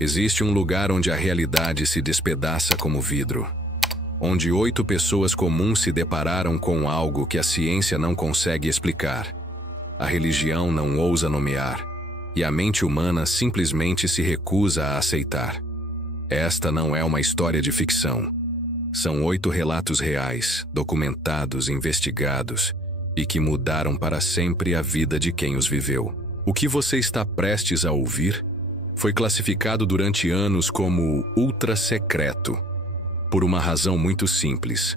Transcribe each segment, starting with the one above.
Existe um lugar onde a realidade se despedaça como vidro, onde 8 pessoas comuns se depararam com algo que a ciência não consegue explicar, a religião não ousa nomear, e a mente humana simplesmente se recusa a aceitar. Esta não é uma história de ficção. São 8 relatos reais, documentados, investigados, e que mudaram para sempre a vida de quem os viveu. O que você está prestes a ouvir foi classificado durante anos como ultra secreto, por uma razão muito simples.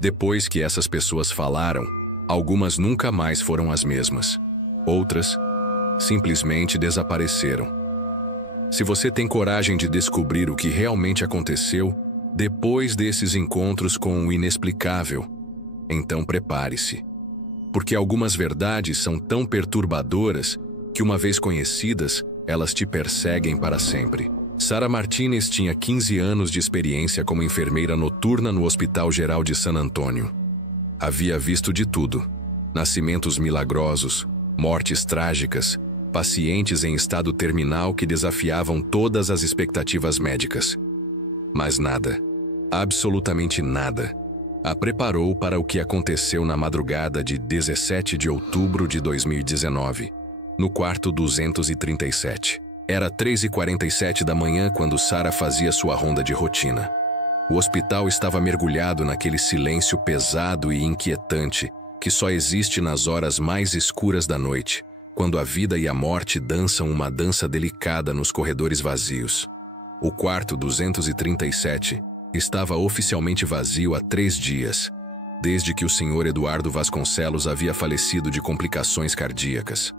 Depois que essas pessoas falaram, algumas nunca mais foram as mesmas. Outras simplesmente desapareceram. Se você tem coragem de descobrir o que realmente aconteceu depois desses encontros com o inexplicável, então prepare-se. Porque algumas verdades são tão perturbadoras que, uma vez conhecidas, elas te perseguem para sempre. Sarah Martinez tinha 15 anos de experiência como enfermeira noturna no Hospital Geral de San Antônio. Havia visto de tudo: nascimentos milagrosos, mortes trágicas, pacientes em estado terminal que desafiavam todas as expectativas médicas. Mas nada, absolutamente nada, a preparou para o que aconteceu na madrugada de 17 de outubro de 2019, no quarto 237. Era 3h47 da manhã quando Sarah fazia sua ronda de rotina. O hospital estava mergulhado naquele silêncio pesado e inquietante que só existe nas horas mais escuras da noite, quando a vida e a morte dançam uma dança delicada nos corredores vazios. O quarto 237 estava oficialmente vazio há 3 dias, desde que o Sr. Eduardo Vasconcelos havia falecido de complicações cardíacas.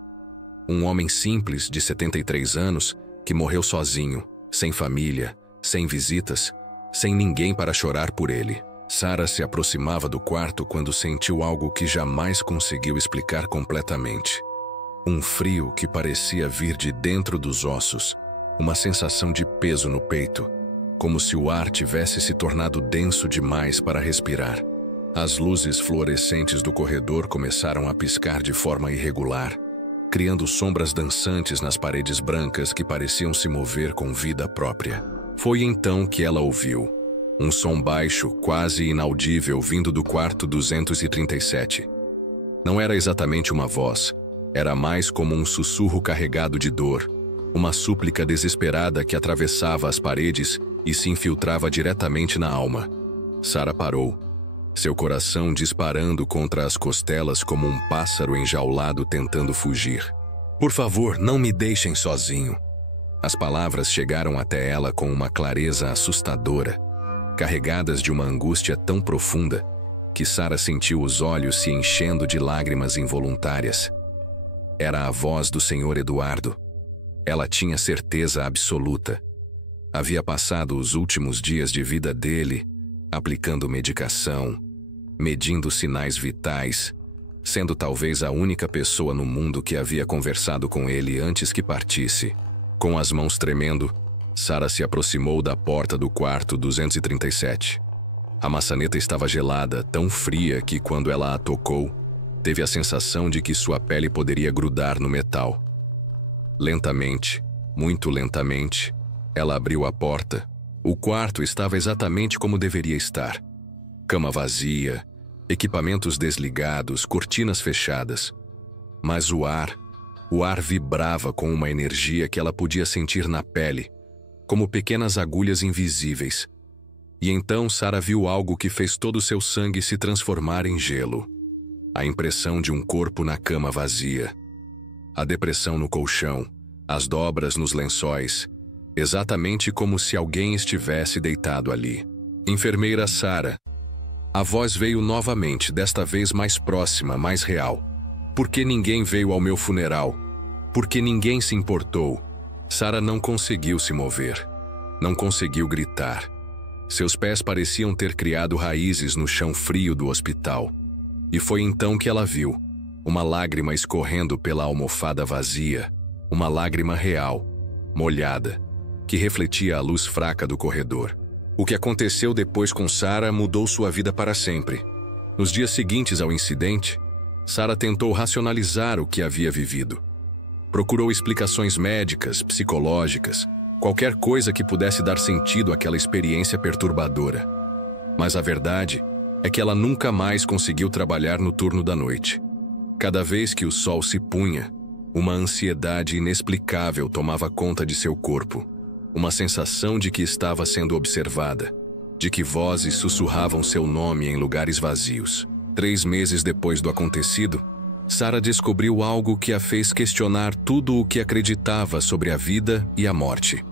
Um homem simples, de 73 anos, que morreu sozinho, sem família, sem visitas, sem ninguém para chorar por ele. Sarah se aproximava do quarto quando sentiu algo que jamais conseguiu explicar completamente. Um frio que parecia vir de dentro dos ossos, uma sensação de peso no peito, como se o ar tivesse se tornado denso demais para respirar. As luzes fluorescentes do corredor começaram a piscar de forma irregular, criando sombras dançantes nas paredes brancas que pareciam se mover com vida própria. Foi então que ela ouviu um som baixo, quase inaudível, vindo do quarto 237. Não era exatamente uma voz, era mais como um sussurro carregado de dor, uma súplica desesperada que atravessava as paredes e se infiltrava diretamente na alma. Sarah parou, seu coração disparando contra as costelas como um pássaro enjaulado tentando fugir. "Por favor, não me deixem sozinho." As palavras chegaram até ela com uma clareza assustadora, carregadas de uma angústia tão profunda que Sarah sentiu os olhos se enchendo de lágrimas involuntárias. Era a voz do Sr. Eduardo. Ela tinha certeza absoluta. Havia passado os últimos dias de vida dele aplicando medicação, medindo sinais vitais, sendo talvez a única pessoa no mundo que havia conversado com ele antes que partisse. Com as mãos tremendo, Sarah se aproximou da porta do quarto 237. A maçaneta estava gelada, tão fria que quando ela a tocou, teve a sensação de que sua pele poderia grudar no metal. Lentamente, muito lentamente, ela abriu a porta. O quarto estava exatamente como deveria estar. Cama vazia, equipamentos desligados, cortinas fechadas. Mas o ar vibrava com uma energia que ela podia sentir na pele, como pequenas agulhas invisíveis. E então Sarah viu algo que fez todo o seu sangue se transformar em gelo. A impressão de um corpo na cama vazia. A depressão no colchão, as dobras nos lençóis, exatamente como se alguém estivesse deitado ali. "Enfermeira Sarah." A voz veio novamente, desta vez mais próxima, mais real. "Por que ninguém veio ao meu funeral? Por que ninguém se importou?" Sarah não conseguiu se mover. Não conseguiu gritar. Seus pés pareciam ter criado raízes no chão frio do hospital. E foi então que ela viu uma lágrima escorrendo pela almofada vazia, uma lágrima real, molhada, que refletia a luz fraca do corredor. O que aconteceu depois com Sarah mudou sua vida para sempre. Nos dias seguintes ao incidente, Sarah tentou racionalizar o que havia vivido. Procurou explicações médicas, psicológicas, qualquer coisa que pudesse dar sentido àquela experiência perturbadora. Mas a verdade é que ela nunca mais conseguiu trabalhar no turno da noite. Cada vez que o sol se punha, uma ansiedade inexplicável tomava conta de seu corpo, uma sensação de que estava sendo observada, de que vozes sussurravam seu nome em lugares vazios. 3 meses depois do acontecido, Sarah descobriu algo que a fez questionar tudo o que acreditava sobre a vida e a morte.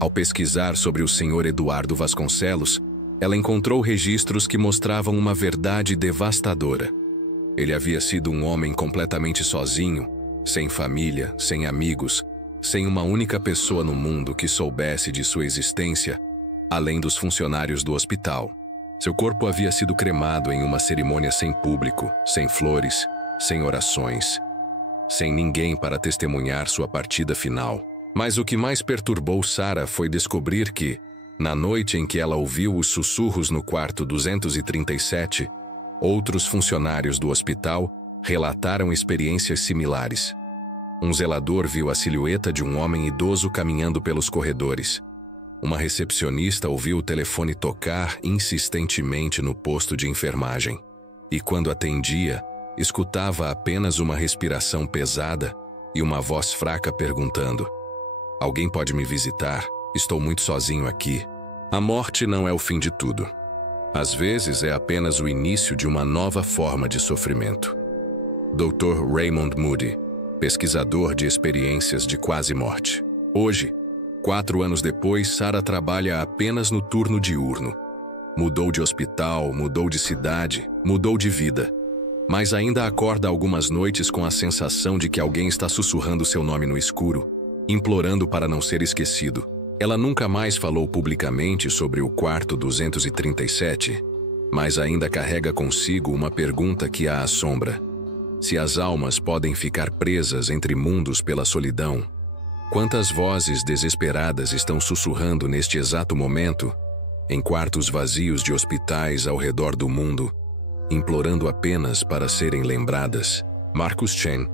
Ao pesquisar sobre o Sr. Eduardo Vasconcelos, ela encontrou registros que mostravam uma verdade devastadora. Ele havia sido um homem completamente sozinho, sem família, sem amigos, sem uma única pessoa no mundo que soubesse de sua existência, além dos funcionários do hospital. Seu corpo havia sido cremado em uma cerimônia sem público, sem flores, sem orações, sem ninguém para testemunhar sua partida final. Mas o que mais perturbou Sarah foi descobrir que, na noite em que ela ouviu os sussurros no quarto 237, outros funcionários do hospital relataram experiências similares. Um zelador viu a silhueta de um homem idoso caminhando pelos corredores. Uma recepcionista ouviu o telefone tocar insistentemente no posto de enfermagem. E quando atendia, escutava apenas uma respiração pesada e uma voz fraca perguntando: "Alguém pode me visitar? Estou muito sozinho aqui." A morte não é o fim de tudo. Às vezes é apenas o início de uma nova forma de sofrimento. Dr. Raymond Moody, pesquisador de experiências de quase morte. Hoje, 4 anos depois, Sarah trabalha apenas no turno diurno. Mudou de hospital, mudou de cidade, mudou de vida. Mas ainda acorda algumas noites com a sensação de que alguém está sussurrando seu nome no escuro, implorando para não ser esquecido. Ela nunca mais falou publicamente sobre o quarto 237, mas ainda carrega consigo uma pergunta que a assombra. Se as almas podem ficar presas entre mundos pela solidão, quantas vozes desesperadas estão sussurrando neste exato momento, em quartos vazios de hospitais ao redor do mundo, implorando apenas para serem lembradas? Marcus Chen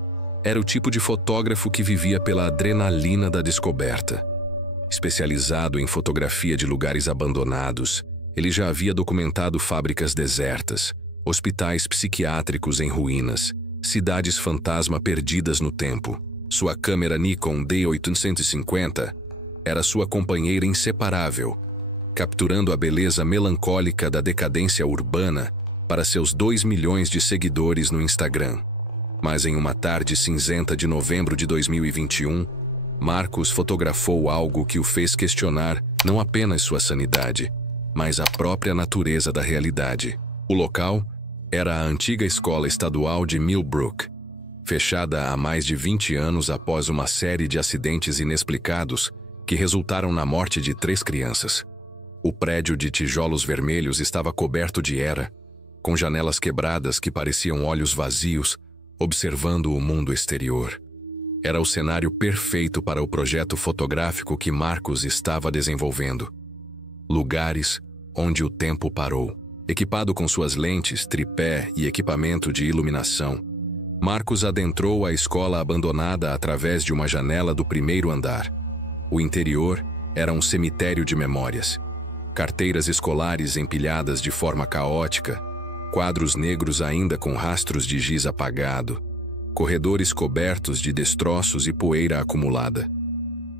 era o tipo de fotógrafo que vivia pela adrenalina da descoberta. Especializado em fotografia de lugares abandonados, ele já havia documentado fábricas desertas, hospitais psiquiátricos em ruínas, cidades fantasma perdidas no tempo. Sua câmera Nikon D850 era sua companheira inseparável, capturando a beleza melancólica da decadência urbana para seus 2 milhões de seguidores no Instagram. Mas em uma tarde cinzenta de novembro de 2021, Marcus fotografou algo que o fez questionar não apenas sua sanidade, mas a própria natureza da realidade. O local era a antiga escola estadual de Millbrook, fechada há mais de 20 anos após uma série de acidentes inexplicados que resultaram na morte de 3 crianças. O prédio de tijolos vermelhos estava coberto de era, com janelas quebradas que pareciam olhos vazios, observando o mundo exterior. Era o cenário perfeito para o projeto fotográfico que Marcus estava desenvolvendo. Lugares onde o tempo parou. Equipado com suas lentes, tripé e equipamento de iluminação, Marcus adentrou a escola abandonada através de uma janela do 1º andar. O interior era um cemitério de memórias. Carteiras escolares empilhadas de forma caótica, quadros negros ainda com rastros de giz apagado, corredores cobertos de destroços e poeira acumulada.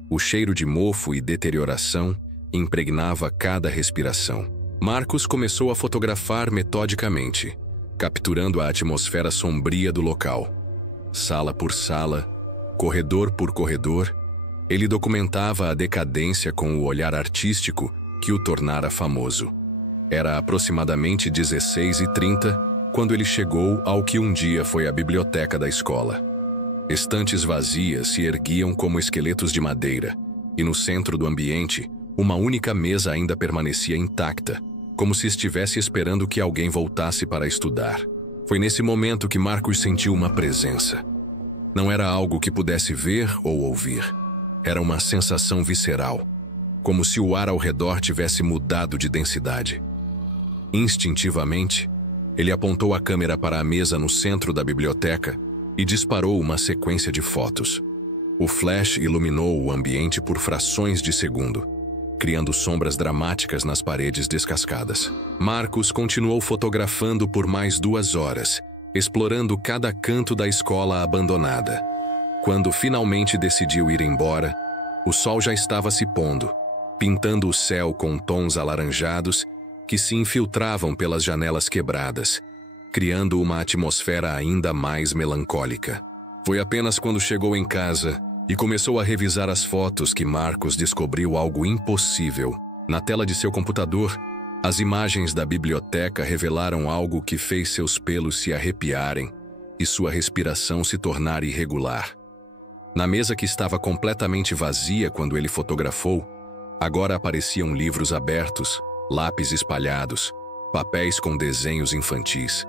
O cheiro de mofo e deterioração impregnava cada respiração. Marcus começou a fotografar metodicamente, capturando a atmosfera sombria do local. Sala por sala, corredor por corredor, ele documentava a decadência com o olhar artístico que o tornara famoso. Era aproximadamente 16h30 quando ele chegou ao que um dia foi a biblioteca da escola. Estantes vazias se erguiam como esqueletos de madeira, e no centro do ambiente, uma única mesa ainda permanecia intacta, como se estivesse esperando que alguém voltasse para estudar. Foi nesse momento que Marcus sentiu uma presença. Não era algo que pudesse ver ou ouvir. Era uma sensação visceral, como se o ar ao redor tivesse mudado de densidade. Instintivamente, ele apontou a câmera para a mesa no centro da biblioteca e disparou uma sequência de fotos. O flash iluminou o ambiente por frações de segundo, criando sombras dramáticas nas paredes descascadas. Marcus continuou fotografando por mais 2 horas, explorando cada canto da escola abandonada. Quando finalmente decidiu ir embora, o sol já estava se pondo, pintando o céu com tons alaranjados que se infiltravam pelas janelas quebradas, criando uma atmosfera ainda mais melancólica. Foi apenas quando chegou em casa e começou a revisar as fotos que Marcus descobriu algo impossível. Na tela de seu computador, as imagens da biblioteca revelaram algo que fez seus pelos se arrepiarem e sua respiração se tornar irregular. Na mesa que estava completamente vazia quando ele fotografou, agora apareciam livros abertos, lápis espalhados, papéis com desenhos infantis.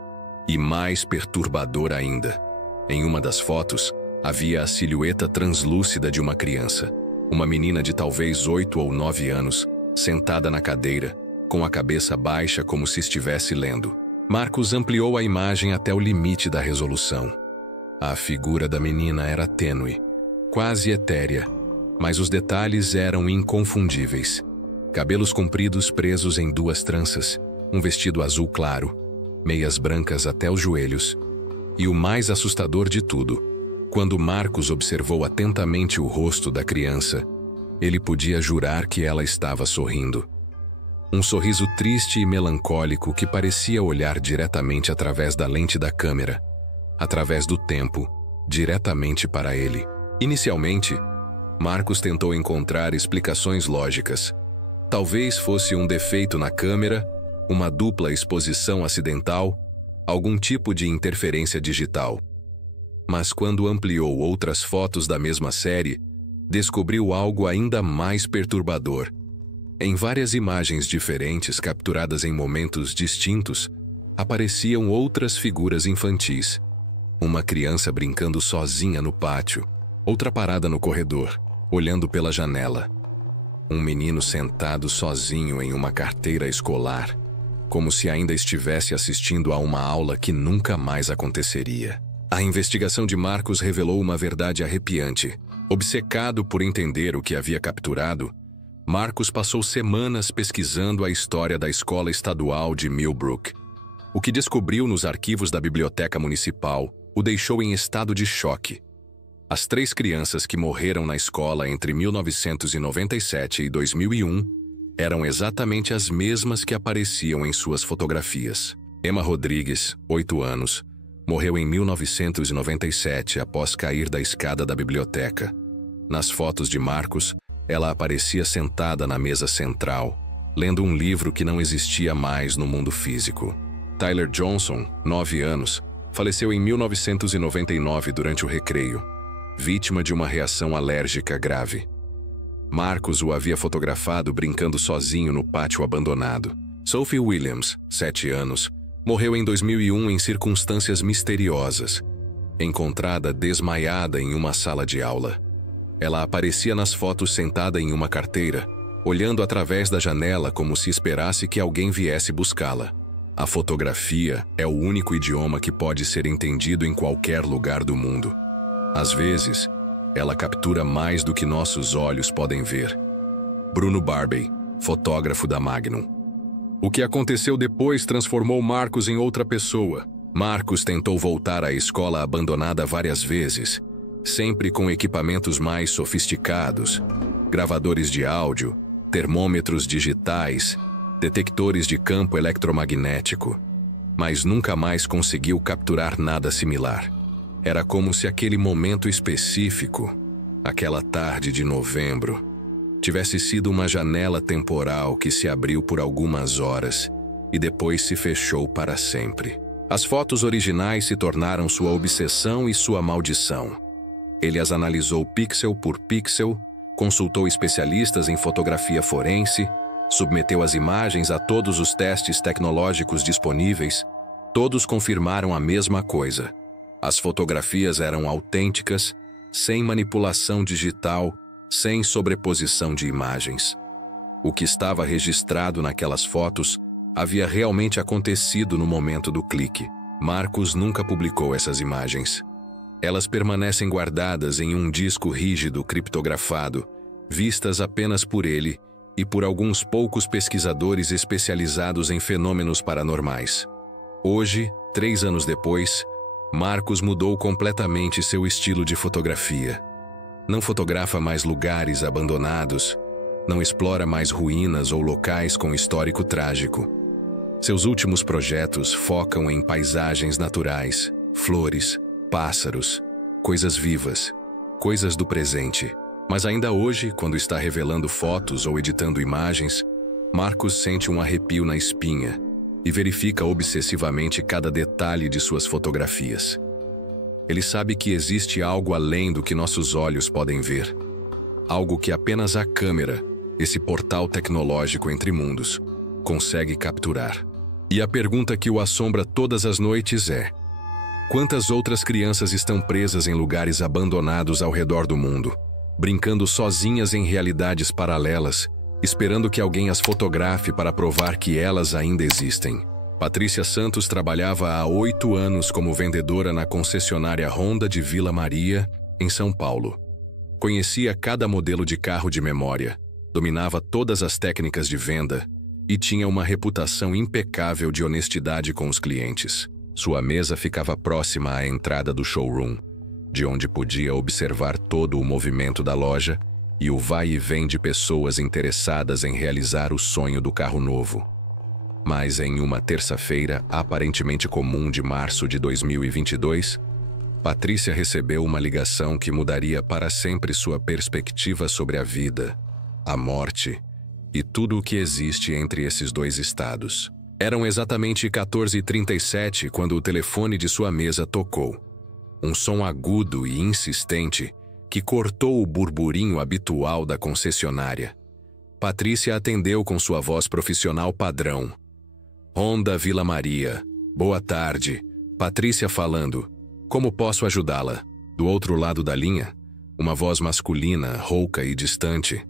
E mais perturbador ainda, em uma das fotos, havia a silhueta translúcida de uma criança, uma menina de talvez 8 ou 9 anos, sentada na cadeira, com a cabeça baixa como se estivesse lendo. Marcus ampliou a imagem até o limite da resolução. A figura da menina era tênue, quase etérea, mas os detalhes eram inconfundíveis. Cabelos compridos presos em 2 tranças, um vestido azul claro, meias brancas até os joelhos, e o mais assustador de tudo, quando Marcus observou atentamente o rosto da criança, ele podia jurar que ela estava sorrindo. Um sorriso triste e melancólico que parecia olhar diretamente através da lente da câmera, através do tempo, diretamente para ele. Inicialmente, Marcus tentou encontrar explicações lógicas. Talvez fosse um defeito na câmera, uma dupla exposição acidental, algum tipo de interferência digital. Mas quando ampliou outras fotos da mesma série, descobriu algo ainda mais perturbador. Em várias imagens diferentes capturadas em momentos distintos, apareciam outras figuras infantis. Uma criança brincando sozinha no pátio, outra parada no corredor, olhando pela janela. Um menino sentado sozinho em uma carteira escolar, como se ainda estivesse assistindo a uma aula que nunca mais aconteceria. A investigação de Marcus revelou uma verdade arrepiante. Obcecado por entender o que havia capturado, Marcus passou semanas pesquisando a história da escola estadual de Millbrook. O que descobriu nos arquivos da biblioteca municipal o deixou em estado de choque. As 3 crianças que morreram na escola entre 1997 e 2001 eram exatamente as mesmas que apareciam em suas fotografias. Emma Rodrigues, 8 anos, morreu em 1997 após cair da escada da biblioteca. Nas fotos de Marcus, ela aparecia sentada na mesa central, lendo um livro que não existia mais no mundo físico. Tyler Johnson, 9 anos, faleceu em 1999 durante o recreio, vítima de uma reação alérgica grave. Marcus o havia fotografado brincando sozinho no pátio abandonado. Sophie Williams, 7 anos, morreu em 2001 em circunstâncias misteriosas, encontrada desmaiada em uma sala de aula. Ela aparecia nas fotos sentada em uma carteira, olhando através da janela como se esperasse que alguém viesse buscá-la. A fotografia é o único idioma que pode ser entendido em qualquer lugar do mundo. Às vezes, ela captura mais do que nossos olhos podem ver. Bruno Barbey, fotógrafo da Magnum. O que aconteceu depois transformou Marcus em outra pessoa. Marcus tentou voltar à escola abandonada várias vezes, sempre com equipamentos mais sofisticados, gravadores de áudio, termômetros digitais, detectores de campo eletromagnético, mas nunca mais conseguiu capturar nada similar. Era como se aquele momento específico, aquela tarde de novembro, tivesse sido uma janela temporal que se abriu por algumas horas e depois se fechou para sempre. As fotos originais se tornaram sua obsessão e sua maldição. Ele as analisou pixel por pixel, consultou especialistas em fotografia forense, submeteu as imagens a todos os testes tecnológicos disponíveis. Todos confirmaram a mesma coisa. As fotografias eram autênticas, sem manipulação digital, sem sobreposição de imagens. O que estava registrado naquelas fotos havia realmente acontecido no momento do clique. Marcus nunca publicou essas imagens. Elas permanecem guardadas em um disco rígido criptografado, vistas apenas por ele e por alguns poucos pesquisadores especializados em fenômenos paranormais. Hoje, 3 anos depois, Marcos mudou completamente seu estilo de fotografia. Não fotografa mais lugares abandonados, não explora mais ruínas ou locais com histórico trágico. Seus últimos projetos focam em paisagens naturais, flores, pássaros, coisas vivas, coisas do presente. Mas ainda hoje, quando está revelando fotos ou editando imagens, Marcos sente um arrepio na espinha e verifica obsessivamente cada detalhe de suas fotografias. Ele sabe que existe algo além do que nossos olhos podem ver. Algo que apenas a câmera, esse portal tecnológico entre mundos, consegue capturar. E a pergunta que o assombra todas as noites é: quantas outras crianças estão presas em lugares abandonados ao redor do mundo, brincando sozinhas em realidades paralelas, esperando que alguém as fotografe para provar que elas ainda existem? Patrícia Santos trabalhava há 8 anos como vendedora na concessionária Honda de Vila Maria, em São Paulo. Conhecia cada modelo de carro de memória, dominava todas as técnicas de venda e tinha uma reputação impecável de honestidade com os clientes. Sua mesa ficava próxima à entrada do showroom, de onde podia observar todo o movimento da loja e o vai e vem de pessoas interessadas em realizar o sonho do carro novo. Mas em uma terça-feira aparentemente comum de março de 2022, Patrícia recebeu uma ligação que mudaria para sempre sua perspectiva sobre a vida, a morte e tudo o que existe entre esses dois estados. Eram exatamente 14h37 quando o telefone de sua mesa tocou. Um som agudo e insistente que cortou o burburinho habitual da concessionária. Patrícia atendeu com sua voz profissional padrão. Honda Vila Maria. Boa tarde. Patrícia falando. Como posso ajudá-la? Do outro lado da linha, uma voz masculina, rouca e distante,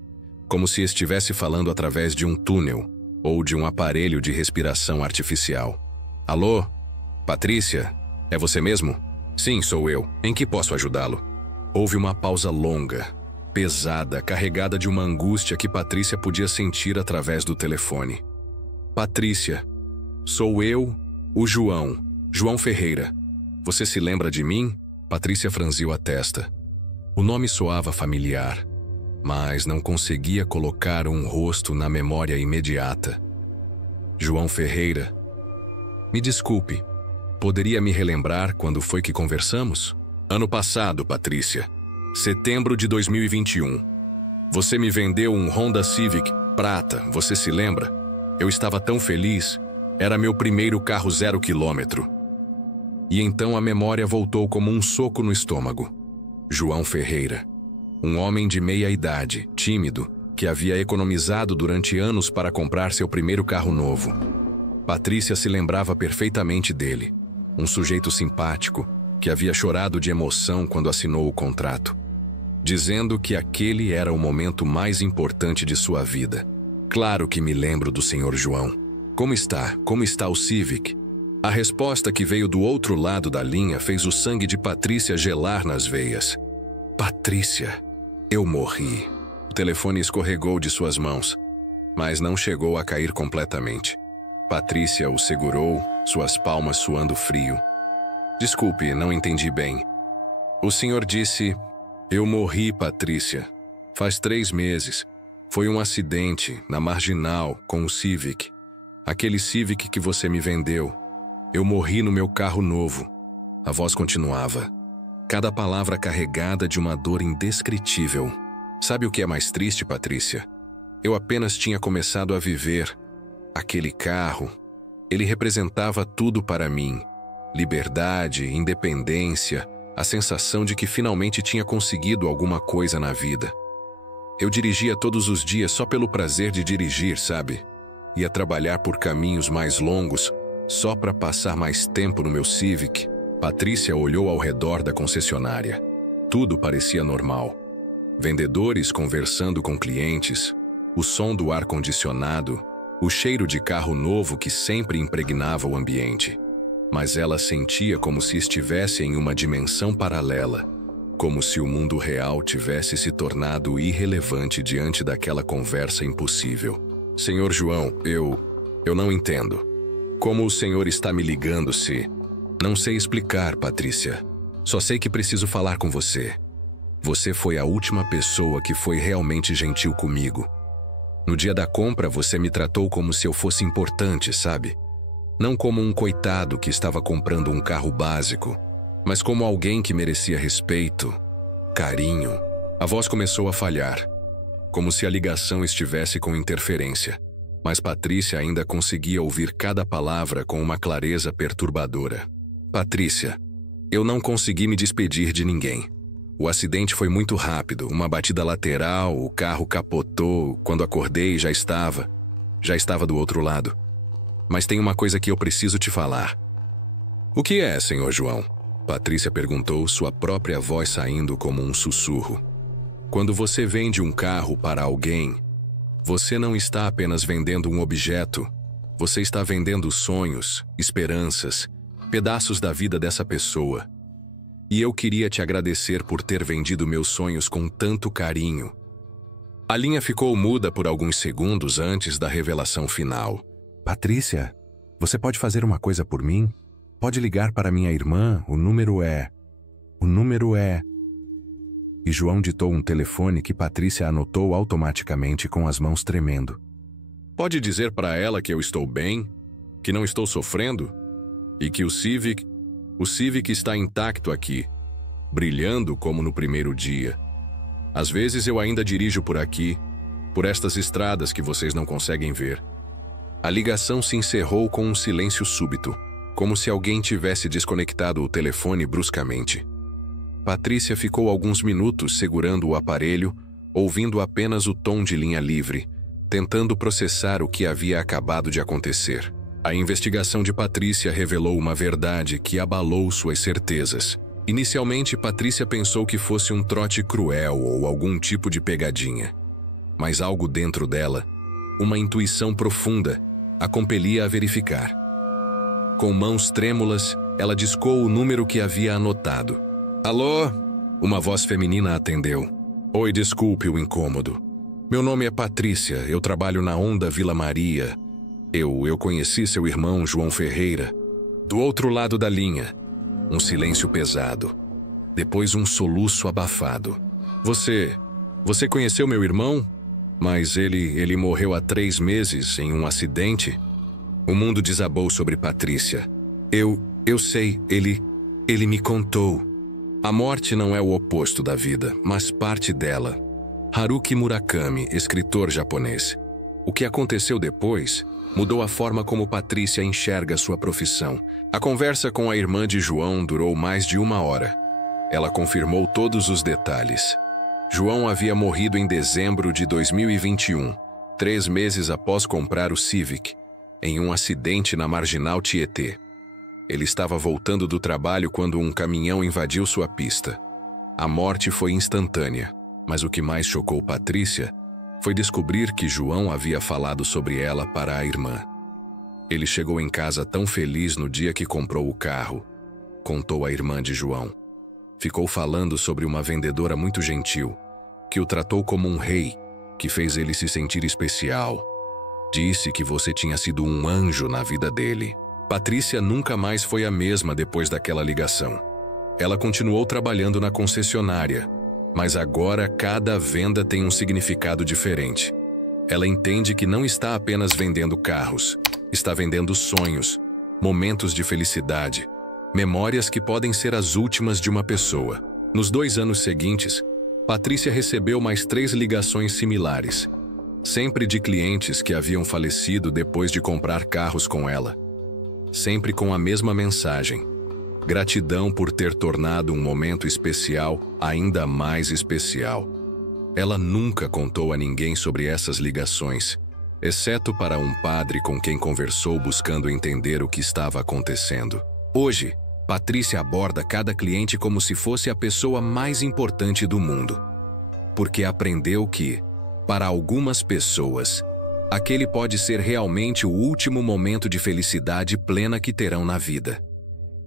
como se estivesse falando através de um túnel ou de um aparelho de respiração artificial. Alô? Patrícia? É você mesmo? Sim, sou eu. Em que posso ajudá-lo? Houve uma pausa longa, pesada, carregada de uma angústia que Patrícia podia sentir através do telefone. Patrícia, sou eu, o João Ferreira. Você se lembra de mim? Patrícia franziu a testa. O nome soava familiar, mas não conseguia colocar um rosto na memória imediata. João Ferreira. Me desculpe, poderia me relembrar quando foi que conversamos? Ano passado, Patrícia. Setembro de 2021. Você me vendeu um Honda Civic prata, você se lembra? Eu estava tão feliz. Era meu primeiro carro 0 km. E então a memória voltou como um soco no estômago. João Ferreira. Um homem de meia idade, tímido, que havia economizado durante anos para comprar seu primeiro carro novo. Patrícia se lembrava perfeitamente dele. Um sujeito simpático, que havia chorado de emoção quando assinou o contrato, dizendo que aquele era o momento mais importante de sua vida. Claro que me lembro do Sr. João. Como está? Como está o Civic? A resposta que veio do outro lado da linha fez o sangue de Patrícia gelar nas veias. Patrícia, eu morri. O telefone escorregou de suas mãos, mas não chegou a cair completamente. Patrícia o segurou, suas palmas suando frio. Desculpe, não entendi bem. O senhor disse... Eu morri, Patrícia. Faz 3 meses. Foi um acidente, na Marginal, com o Civic. Aquele Civic que você me vendeu. Eu morri no meu carro novo. A voz continuava. Cada palavra carregada de uma dor indescritível. Sabe o que é mais triste, Patrícia? Eu apenas tinha começado a viver. Aquele carro, ele representava tudo para mim. Liberdade, independência, a sensação de que finalmente tinha conseguido alguma coisa na vida. Eu dirigia todos os dias só pelo prazer de dirigir, sabe? Ia trabalhar por caminhos mais longos, só para passar mais tempo no meu Civic. Patrícia olhou ao redor da concessionária. Tudo parecia normal. Vendedores conversando com clientes, o som do ar-condicionado, o cheiro de carro novo que sempre impregnava o ambiente. mas ela sentia como se estivesse em uma dimensão paralela, como se o mundo real tivesse se tornado irrelevante diante daquela conversa impossível. Senhor João, eu não entendo. Como o senhor está me ligando se... Não sei explicar, Patrícia. Só sei que preciso falar com você. Você foi a última pessoa que foi realmente gentil comigo. No dia da compra, você me tratou como se eu fosse importante, sabe? Não como um coitado que estava comprando um carro básico, mas como alguém que merecia respeito, carinho. A voz começou a falhar, como se a ligação estivesse com interferência, mas Patrícia ainda conseguia ouvir cada palavra com uma clareza perturbadora. Patrícia, eu não consegui me despedir de ninguém. O acidente foi muito rápido, uma batida lateral, o carro capotou, quando acordei já estava do outro lado. Mas tem uma coisa que eu preciso te falar. O que é, senhor João? Patrícia perguntou, sua própria voz saindo como um sussurro. Quando você vende um carro para alguém, você não está apenas vendendo um objeto, você está vendendo sonhos, esperanças, pedaços da vida dessa pessoa. E eu queria te agradecer por ter vendido meus sonhos com tanto carinho. A linha ficou muda por alguns segundos antes da revelação final. Patrícia, você pode fazer uma coisa por mim? Pode ligar para minha irmã, o número é... E João ditou um telefone que Patrícia anotou automaticamente com as mãos tremendo. Pode dizer para ela que eu estou bem, que não estou sofrendo, e que o Civic está intacto aqui, brilhando como no primeiro dia. Às vezes eu ainda dirijo por aqui, por estas estradas que vocês não conseguem ver. A ligação se encerrou com um silêncio súbito, como se alguém tivesse desconectado o telefone bruscamente. Patrícia ficou alguns minutos segurando o aparelho, ouvindo apenas o tom de linha livre, tentando processar o que havia acabado de acontecer. A investigação de Patrícia revelou uma verdade que abalou suas certezas. Inicialmente, Patrícia pensou que fosse um trote cruel ou algum tipo de pegadinha. Mas algo dentro dela, uma intuição profunda, a compelia a verificar. Com mãos trêmulas, ela discou o número que havia anotado. Alô? Uma voz feminina atendeu. Oi, desculpe o incômodo. Meu nome é Patrícia, eu trabalho na Onda Vila Maria. Eu conheci seu irmão João Ferreira. Do outro lado da linha, um silêncio pesado. Depois um soluço abafado. Você conheceu meu irmão? Mas ele morreu há 3 meses em um acidente? O mundo desabou sobre Patrícia. Eu sei, ele me contou. A morte não é o oposto da vida, mas parte dela. Haruki Murakami, escritor japonês. O que aconteceu depois mudou a forma como Patrícia enxerga sua profissão. A conversa com a irmã de João durou mais de 1 hora. Ela confirmou todos os detalhes. João havia morrido em dezembro de 2021, 3 meses após comprar o Civic, em um acidente na Marginal Tietê. Ele estava voltando do trabalho quando um caminhão invadiu sua pista. A morte foi instantânea, mas o que mais chocou Patrícia foi descobrir que João havia falado sobre ela para a irmã. Ele chegou em casa tão feliz no dia que comprou o carro, contou a irmã de João. Ficou falando sobre uma vendedora muito gentil, que o tratou como um rei, que fez ele se sentir especial. Disse que você tinha sido um anjo na vida dele. Patrícia nunca mais foi a mesma depois daquela ligação. Ela continuou trabalhando na concessionária, mas agora cada venda tem um significado diferente. Ela entende que não está apenas vendendo carros, está vendendo sonhos, momentos de felicidade, memórias que podem ser as últimas de uma pessoa. Nos 2 anos seguintes, Patrícia recebeu mais 3 ligações similares, sempre de clientes que haviam falecido depois de comprar carros com ela. Sempre com a mesma mensagem: gratidão por ter tornado um momento especial ainda mais especial. Ela nunca contou a ninguém sobre essas ligações, exceto para um padre com quem conversou buscando entender o que estava acontecendo. Hoje, Patrícia aborda cada cliente como se fosse a pessoa mais importante do mundo, porque aprendeu que, para algumas pessoas, aquele pode ser realmente o último momento de felicidade plena que terão na vida.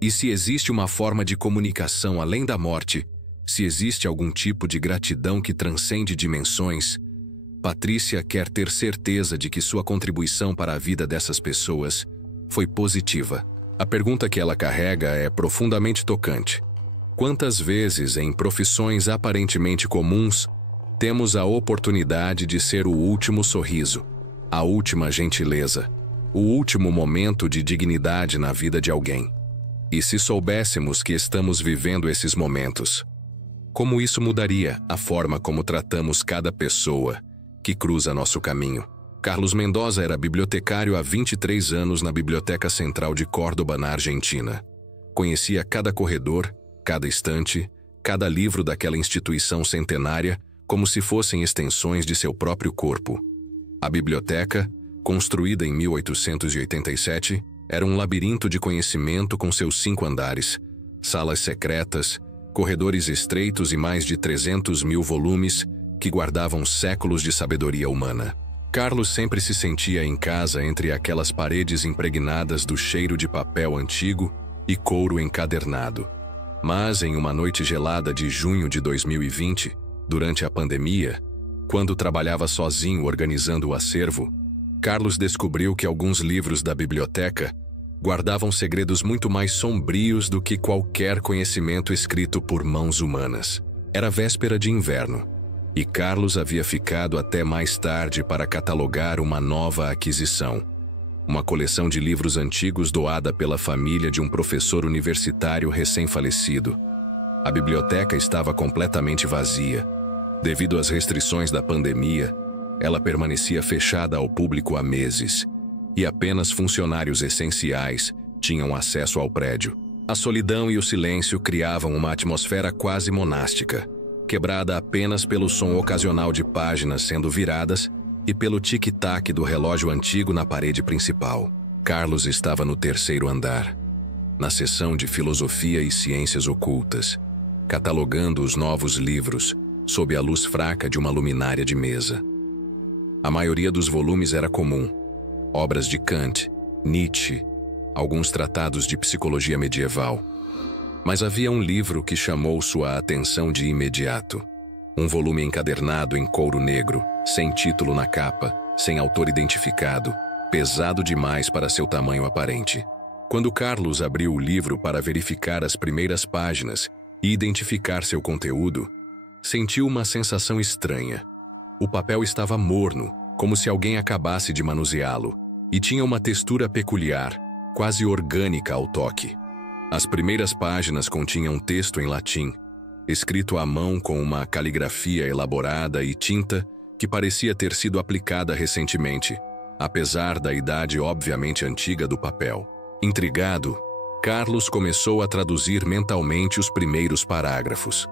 E se existe uma forma de comunicação além da morte, se existe algum tipo de gratidão que transcende dimensões, Patrícia quer ter certeza de que sua contribuição para a vida dessas pessoas foi positiva. A pergunta que ela carrega é profundamente tocante. Quantas vezes, em profissões aparentemente comuns, temos a oportunidade de ser o último sorriso, a última gentileza, o último momento de dignidade na vida de alguém? E se soubéssemos que estamos vivendo esses momentos, como isso mudaria a forma como tratamos cada pessoa que cruza nosso caminho? Carlos Mendoza era bibliotecário há 23 anos na Biblioteca Central de Córdoba, na Argentina. Conhecia cada corredor, cada estante, cada livro daquela instituição centenária como se fossem extensões de seu próprio corpo. A biblioteca, construída em 1887, era um labirinto de conhecimento com seus 5 andares, salas secretas, corredores estreitos e mais de 300 mil volumes que guardavam séculos de sabedoria humana. Carlos sempre se sentia em casa entre aquelas paredes impregnadas do cheiro de papel antigo e couro encadernado. Mas em uma noite gelada de junho de 2020, durante a pandemia, quando trabalhava sozinho organizando o acervo, Carlos descobriu que alguns livros da biblioteca guardavam segredos muito mais sombrios do que qualquer conhecimento escrito por mãos humanas. Era véspera de inverno, e Carlos havia ficado até mais tarde para catalogar uma nova aquisição. Uma coleção de livros antigos doada pela família de um professor universitário recém-falecido. A biblioteca estava completamente vazia. Devido às restrições da pandemia, ela permanecia fechada ao público há meses, e apenas funcionários essenciais tinham acesso ao prédio. A solidão e o silêncio criavam uma atmosfera quase monástica, quebrada apenas pelo som ocasional de páginas sendo viradas e pelo tic-tac do relógio antigo na parede principal. Carlos estava no 3º andar, na seção de Filosofia e Ciências Ocultas, catalogando os novos livros sob a luz fraca de uma luminária de mesa. A maioria dos volumes era comum: obras de Kant, Nietzsche, alguns tratados de psicologia medieval. Mas havia um livro que chamou sua atenção de imediato. Um volume encadernado em couro negro, sem título na capa, sem autor identificado, pesado demais para seu tamanho aparente. Quando Carlos abriu o livro para verificar as primeiras páginas e identificar seu conteúdo, sentiu uma sensação estranha. O papel estava morno, como se alguém acabasse de manuseá-lo, e tinha uma textura peculiar, quase orgânica ao toque. As primeiras páginas continham texto em latim, escrito à mão com uma caligrafia elaborada e tinta que parecia ter sido aplicada recentemente, apesar da idade obviamente antiga do papel. Intrigado, Carlos começou a traduzir mentalmente os primeiros parágrafos.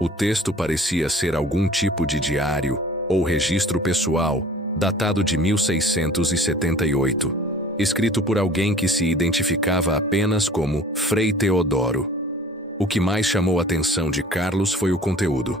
O texto parecia ser algum tipo de diário ou registro pessoal, datado de 1678, escrito por alguém que se identificava apenas como Frei Teodoro. O que mais chamou a atenção de Carlos foi o conteúdo.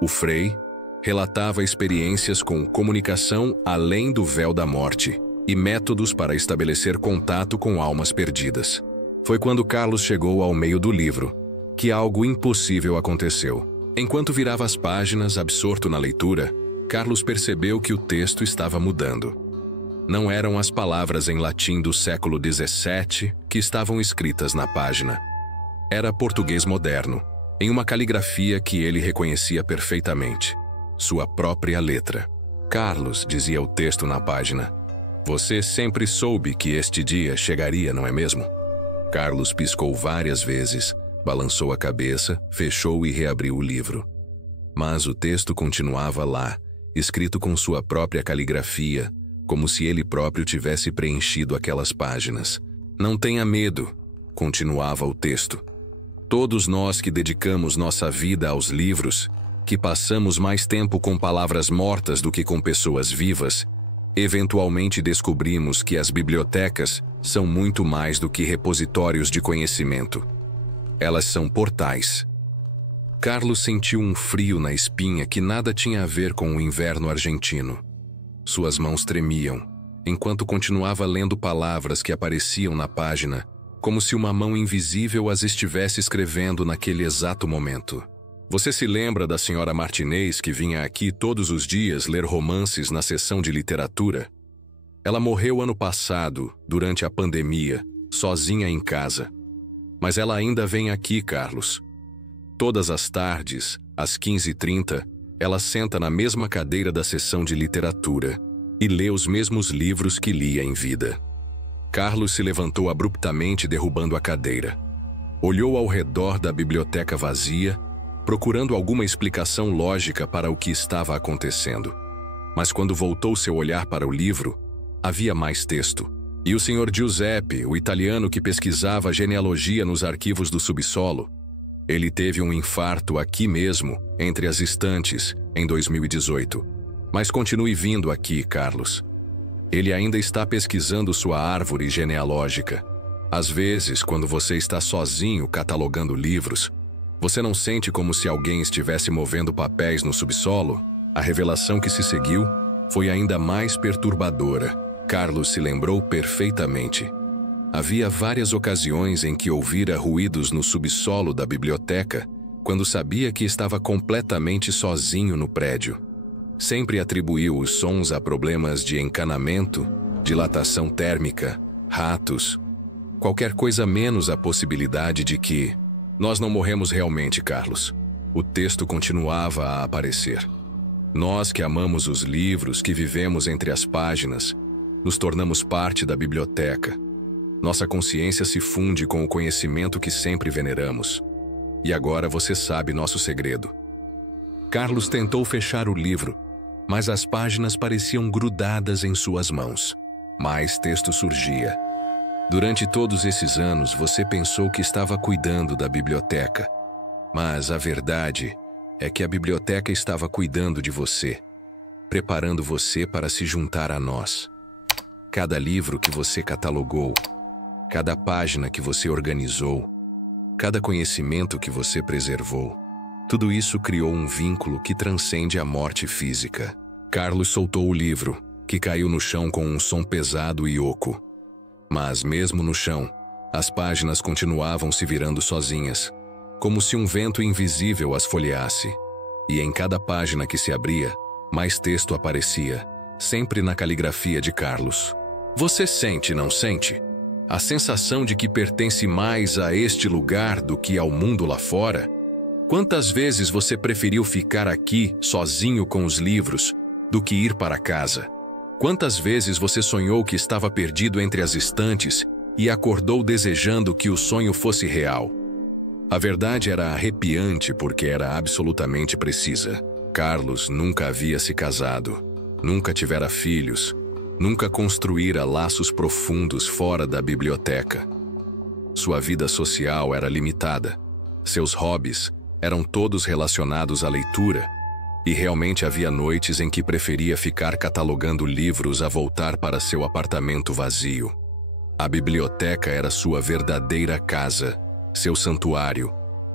O Frei relatava experiências com comunicação além do véu da morte e métodos para estabelecer contato com almas perdidas. Foi quando Carlos chegou ao meio do livro que algo impossível aconteceu. Enquanto virava as páginas, absorto na leitura, Carlos percebeu que o texto estava mudando. Não eram as palavras em latim do século XVII que estavam escritas na página. Era português moderno, em uma caligrafia que ele reconhecia perfeitamente. Sua própria letra. Carlos, dizia o texto na página, você sempre soube que este dia chegaria, não é mesmo? Carlos piscou várias vezes, balançou a cabeça, fechou e reabriu o livro. Mas o texto continuava lá, escrito com sua própria caligrafia, como se ele próprio tivesse preenchido aquelas páginas. Não tenha medo, continuava o texto. Todos nós que dedicamos nossa vida aos livros, que passamos mais tempo com palavras mortas do que com pessoas vivas, eventualmente descobrimos que as bibliotecas são muito mais do que repositórios de conhecimento. Elas são portais. Carlos sentiu um frio na espinha que nada tinha a ver com o inverno argentino. Suas mãos tremiam, enquanto continuava lendo palavras que apareciam na página, como se uma mão invisível as estivesse escrevendo naquele exato momento. Você se lembra da senhora Martinez que vinha aqui todos os dias ler romances na sessão de literatura? Ela morreu ano passado, durante a pandemia, sozinha em casa. Mas ela ainda vem aqui, Carlos. Todas as tardes, às 15h30, ela senta na mesma cadeira da sessão de literatura e lê os mesmos livros que lia em vida. Carlos se levantou abruptamente, derrubando a cadeira. Olhou ao redor da biblioteca vazia, procurando alguma explicação lógica para o que estava acontecendo. Mas quando voltou seu olhar para o livro, havia mais texto. E o Sr. Giuseppe, o italiano que pesquisava genealogia nos arquivos do subsolo, ele teve um infarto aqui mesmo, entre as estantes, em 2018. Mas continue vindo aqui, Carlos. Ele ainda está pesquisando sua árvore genealógica. Às vezes, quando você está sozinho catalogando livros, você não sente como se alguém estivesse movendo papéis no subsolo? A revelação que se seguiu foi ainda mais perturbadora. Carlos se lembrou perfeitamente. Havia várias ocasiões em que ouvira ruídos no subsolo da biblioteca, quando sabia que estava completamente sozinho no prédio. Sempre atribuiu os sons a problemas de encanamento, dilatação térmica, ratos, qualquer coisa menos a possibilidade de que nós não morremos realmente, Carlos. O texto continuava a aparecer. Nós que amamos os livros, que vivemos entre as páginas, nos tornamos parte da biblioteca. Nossa consciência se funde com o conhecimento que sempre veneramos. E agora você sabe nosso segredo. Carlos tentou fechar o livro, mas as páginas pareciam grudadas em suas mãos. Mais texto surgia. Durante todos esses anos, você pensou que estava cuidando da biblioteca. Mas a verdade é que a biblioteca estava cuidando de você, preparando você para se juntar a nós. Cada livro que você catalogou, cada página que você organizou, cada conhecimento que você preservou, tudo isso criou um vínculo que transcende a morte física. Carlos soltou o livro, que caiu no chão com um som pesado e oco. Mas mesmo no chão, as páginas continuavam se virando sozinhas, como se um vento invisível as folheasse. E em cada página que se abria, mais texto aparecia, sempre na caligrafia de Carlos. Você sente, não sente? A sensação de que pertence mais a este lugar do que ao mundo lá fora? Quantas vezes você preferiu ficar aqui, sozinho com os livros, do que ir para casa? Quantas vezes você sonhou que estava perdido entre as estantes e acordou desejando que o sonho fosse real? A verdade era arrepiante porque era absolutamente precisa. Carlos nunca havia se casado, nunca tivera filhos, nunca construíra laços profundos fora da biblioteca. Sua vida social era limitada. Seus hobbies eram todos relacionados à leitura, e realmente havia noites em que preferia ficar catalogando livros a voltar para seu apartamento vazio. A biblioteca era sua verdadeira casa, seu santuário,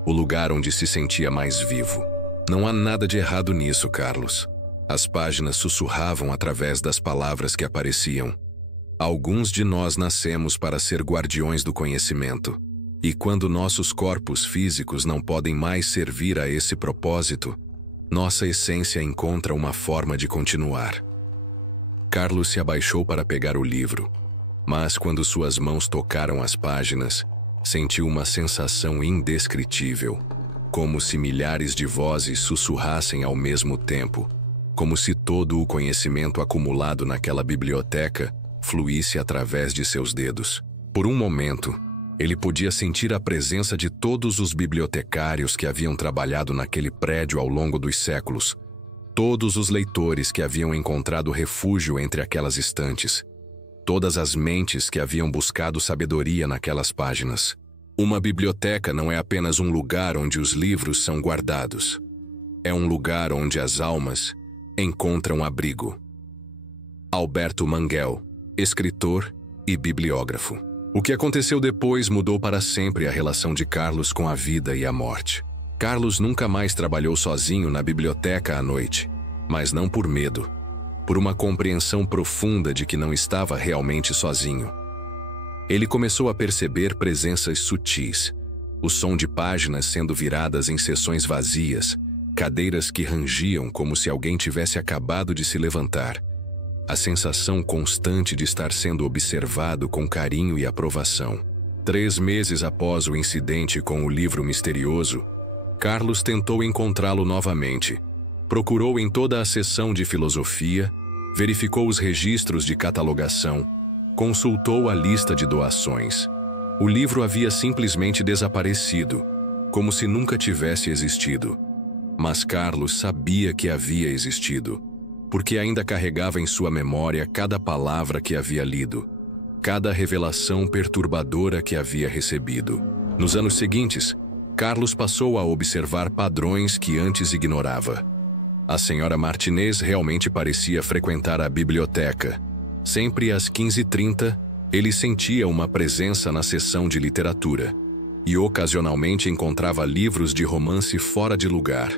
o lugar onde se sentia mais vivo. Não há nada de errado nisso, Carlos. As páginas sussurravam através das palavras que apareciam. Alguns de nós nascemos para ser guardiões do conhecimento. E quando nossos corpos físicos não podem mais servir a esse propósito, nossa essência encontra uma forma de continuar. Carlos se abaixou para pegar o livro, mas quando suas mãos tocaram as páginas, sentiu uma sensação indescritível, como se milhares de vozes sussurrassem ao mesmo tempo, como se todo o conhecimento acumulado naquela biblioteca fluísse através de seus dedos. Por um momento, ele podia sentir a presença de todos os bibliotecários que haviam trabalhado naquele prédio ao longo dos séculos, todos os leitores que haviam encontrado refúgio entre aquelas estantes, todas as mentes que haviam buscado sabedoria naquelas páginas. Uma biblioteca não é apenas um lugar onde os livros são guardados. É um lugar onde as almas encontram abrigo. Alberto Manguel, escritor e bibliógrafo. O que aconteceu depois mudou para sempre a relação de Carlos com a vida e a morte. Carlos nunca mais trabalhou sozinho na biblioteca à noite, mas não por medo, por uma compreensão profunda de que não estava realmente sozinho. Ele começou a perceber presenças sutis, o som de páginas sendo viradas em seções vazias, cadeiras que rangiam como se alguém tivesse acabado de se levantar. A sensação constante de estar sendo observado com carinho e aprovação. 3 meses após o incidente com o livro misterioso, Carlos tentou encontrá-lo novamente. Procurou em toda a seção de filosofia, verificou os registros de catalogação, consultou a lista de doações. O livro havia simplesmente desaparecido, como se nunca tivesse existido. Mas Carlos sabia que havia existido, porque ainda carregava em sua memória cada palavra que havia lido, cada revelação perturbadora que havia recebido. Nos anos seguintes, Carlos passou a observar padrões que antes ignorava. A senhora Martinez realmente parecia frequentar a biblioteca. Sempre às 15h30, ele sentia uma presença na seção de literatura e ocasionalmente encontrava livros de romance fora de lugar,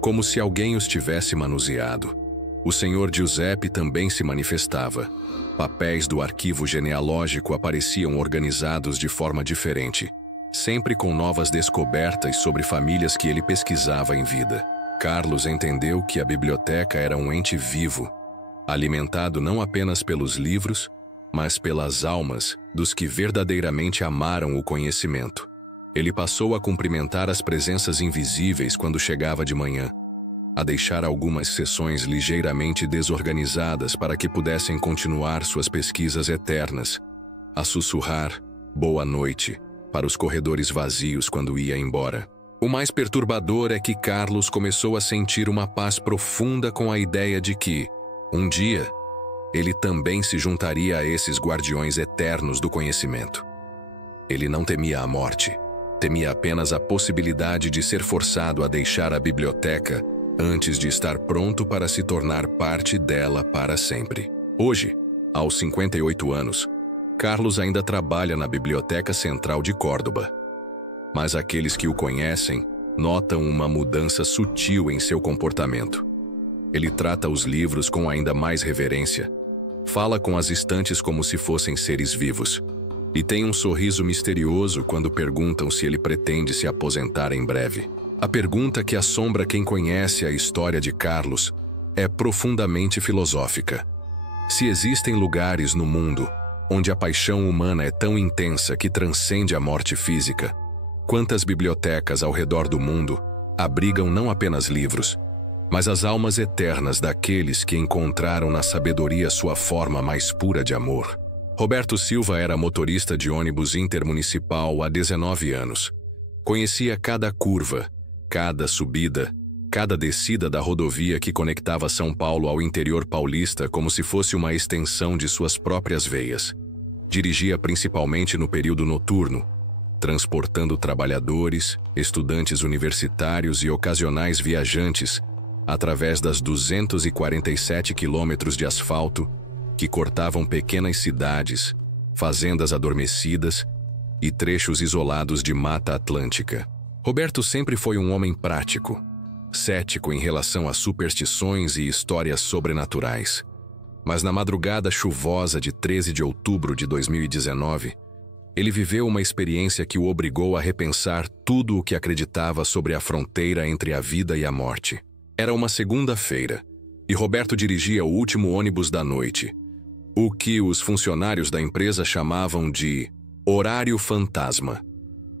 como se alguém os tivesse manuseado. O senhor Giuseppe também se manifestava. Papéis do arquivo genealógico apareciam organizados de forma diferente, sempre com novas descobertas sobre famílias que ele pesquisava em vida. Carlos entendeu que a biblioteca era um ente vivo, alimentado não apenas pelos livros, mas pelas almas dos que verdadeiramente amaram o conhecimento. Ele passou a cumprimentar as presenças invisíveis quando chegava de manhã, a deixar algumas sessões ligeiramente desorganizadas para que pudessem continuar suas pesquisas eternas, a sussurrar "boa noite" para os corredores vazios quando ia embora. O mais perturbador é que Carlos começou a sentir uma paz profunda com a ideia de que, um dia, ele também se juntaria a esses guardiões eternos do conhecimento. Ele não temia a morte, temia apenas a possibilidade de ser forçado a deixar a biblioteca antes de estar pronto para se tornar parte dela para sempre. Hoje, aos 58 anos, Carlos ainda trabalha na Biblioteca Central de Córdoba. Mas aqueles que o conhecem notam uma mudança sutil em seu comportamento. Ele trata os livros com ainda mais reverência, fala com as estantes como se fossem seres vivos, e tem um sorriso misterioso quando perguntam se ele pretende se aposentar em breve. A pergunta que assombra quem conhece a história de Carlos é profundamente filosófica. Se existem lugares no mundo onde a paixão humana é tão intensa que transcende a morte física, quantas bibliotecas ao redor do mundo abrigam não apenas livros, mas as almas eternas daqueles que encontraram na sabedoria sua forma mais pura de amor? Roberto Silva era motorista de ônibus intermunicipal há 19 anos. Conhecia cada curva, cada subida, cada descida da rodovia que conectava São Paulo ao interior paulista como se fosse uma extensão de suas próprias veias. Dirigia principalmente no período noturno, transportando trabalhadores, estudantes universitários e ocasionais viajantes através das 247 quilômetros de asfalto que cortavam pequenas cidades, fazendas adormecidas e trechos isolados de Mata Atlântica. Roberto sempre foi um homem prático, cético em relação a superstições e histórias sobrenaturais. Mas na madrugada chuvosa de 13 de outubro de 2019, ele viveu uma experiência que o obrigou a repensar tudo o que acreditava sobre a fronteira entre a vida e a morte. Era uma segunda-feira, e Roberto dirigia o último ônibus da noite, o que os funcionários da empresa chamavam de horário fantasma,